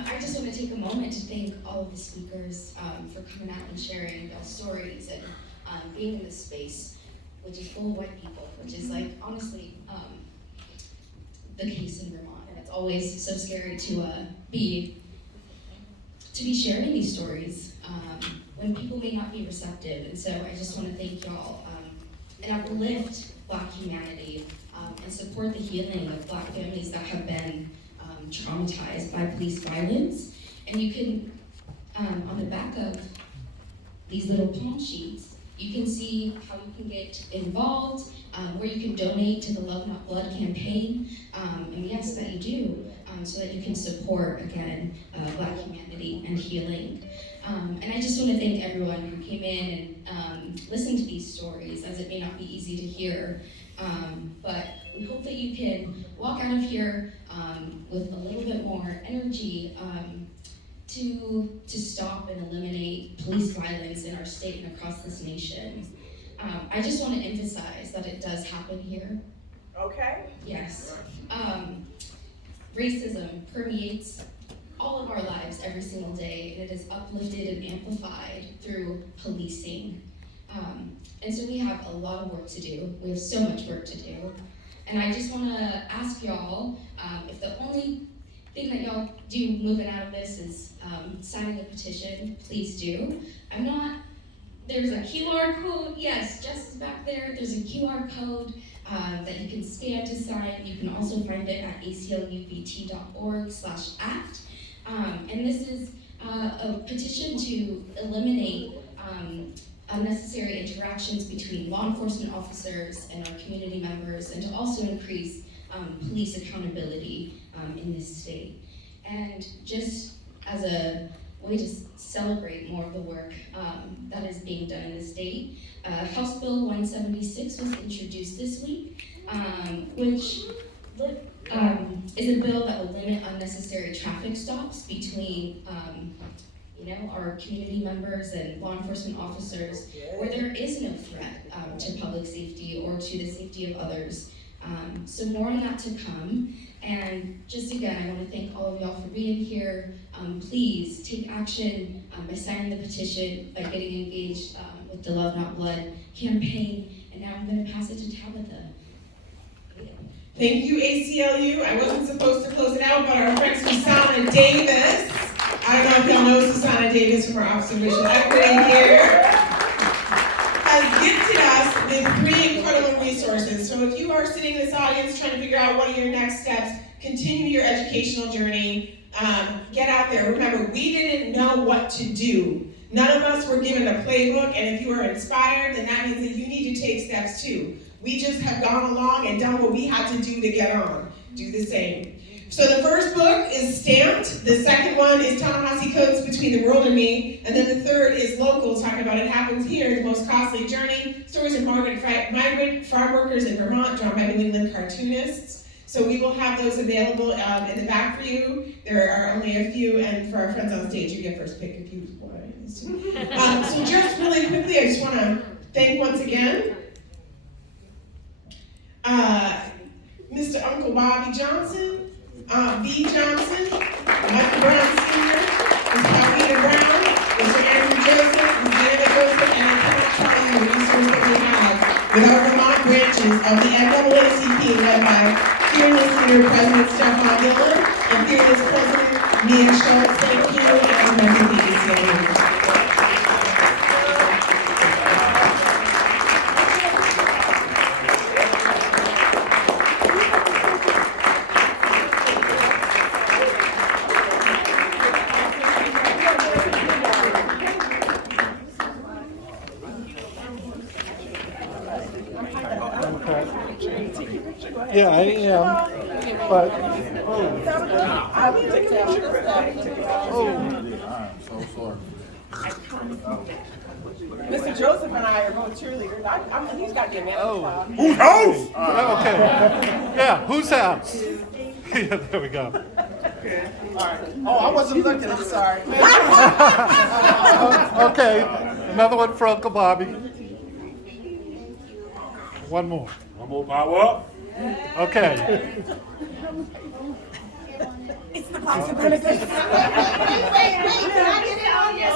I just want to take a moment to thank all of the speakers for coming out and sharing their stories and being in this space, which is full of white people, which is like, honestly, the case in Vermont. And it's always so scary to be sharing these stories when people may not be receptive. And so I just want to thank y'all and uplift Black humanity and support the healing of Black families that have been traumatized by police violence. And you can, on the back of these little palm sheets, you can see how you can get involved, where you can donate to the Love Not Blood campaign, and we ask that you do, so that you can support, again, Black humanity and healing. And I just want to thank everyone who came in and listened to these stories, as it may not be easy to hear, but we hope that you can walk out of here with a little bit more energy to stop and eliminate police violence in our state and across this nation. I just want to emphasize that it does happen here. Okay. Yes. Racism permeates all of our lives every single day, and it is uplifted and amplified through policing. And so we have a lot of work to do. We have so much work to do. And I just want to ask y'all, if the only thing that y'all do moving out of this is signing a petition, please do. There's a QR code, yes, Jess is back there. There's a QR code that you can scan to sign. You can also find it at aclubt.org/act. And this is a petition to eliminate unnecessary interactions between law enforcement officers and our community members, and to also increase police accountability in this state. And just as a way to celebrate more of the work that is being done in the state, House Bill 176 was introduced this week, which is a bill that will limit unnecessary traffic stops between our community members and law enforcement officers where there is no threat to public safety or to the safety of others. So more on that to come. And just again, I want to thank all of y'all for being here. Please take action by signing the petition, by getting engaged with the Love Not Blood campaign. And now I'm going to pass it to Tabitha. Thank you, ACLU. I wasn't supposed to close it out, but our friend Susanna Davis, I don't know if y'all know Susanna Davis from our Office of Racial Equity here, has gifted us with 3 incredible resources. So if you are sitting in this audience trying to figure out what are your next steps, continue your educational journey, get out there. Remember, we didn't know what to do. None of us were given a playbook, and if you are inspired, then that means that you need to take steps too. We just have gone along and done what we had to do to get on. Do the same. So the first book is Stamped. The second one is Ta-Nehisi Coates, Between the World and Me. And then the third is Local, talking about It Happens Here, The Most Costly Journey, Stories of Migrant Farm Workers in Vermont, drawn by New England cartoonists. So we will have those available in the back for you. There are only a few, and for our friends on stage, you get first pick if you want to. So just really quickly, I just want to thank once again Mr. Uncle Bobby Johnson, B. Johnson, Michael Brown Sr., Ms. Paulina Brown, Mr. Andrew Joseph, Ms. Deanna Joseph, and I cannot tell you the resource that we have with our Vermont branches of the NAACP led by fearless leader President Stefan Dillon and fearless President Mia Schultz. Thank you, and members of the ACLU. Yeah, I am, but, Mr. Joseph and I are both cheerleaders. He's got to get mad. Whose house? Okay, yeah, whose house? Yeah, there we go. Oh, I wasn't looking, I'm sorry. Okay, another one for Uncle Bobby. One more. One more power up. Okay. It's the possibility. Wait, can I get it on? Yes.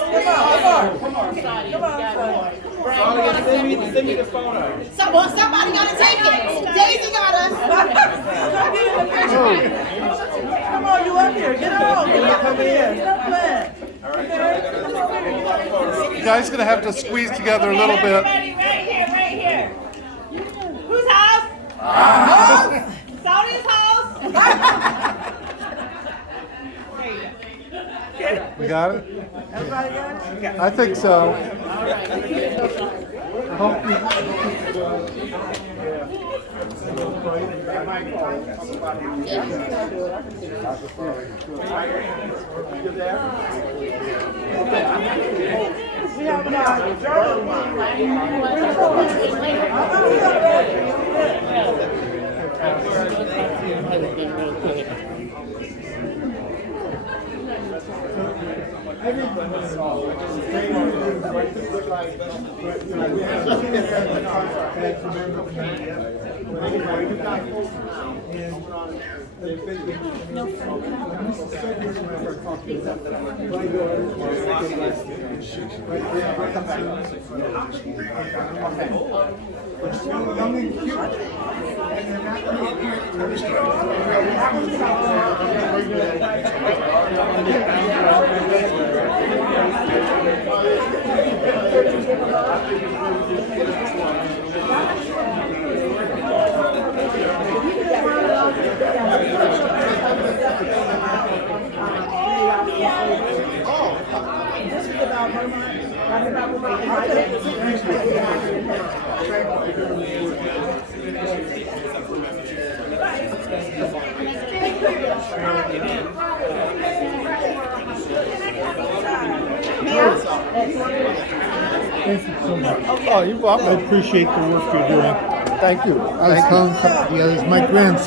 Send me the photo. Somebody gotta take it. Daisy got us. Come get in the picture. Come on, you up here. Get on. Get over here. Stop playing. You guys gonna have to squeeze together a little bit. Right here. Whose house? Sonia's house. We got it? Everybody got it? I think so. We have a journal. This is about Vermont. Thank you so much. Oh, you're welcome. I appreciate the work you're doing. Thank you. I was telling some of the others, my grandson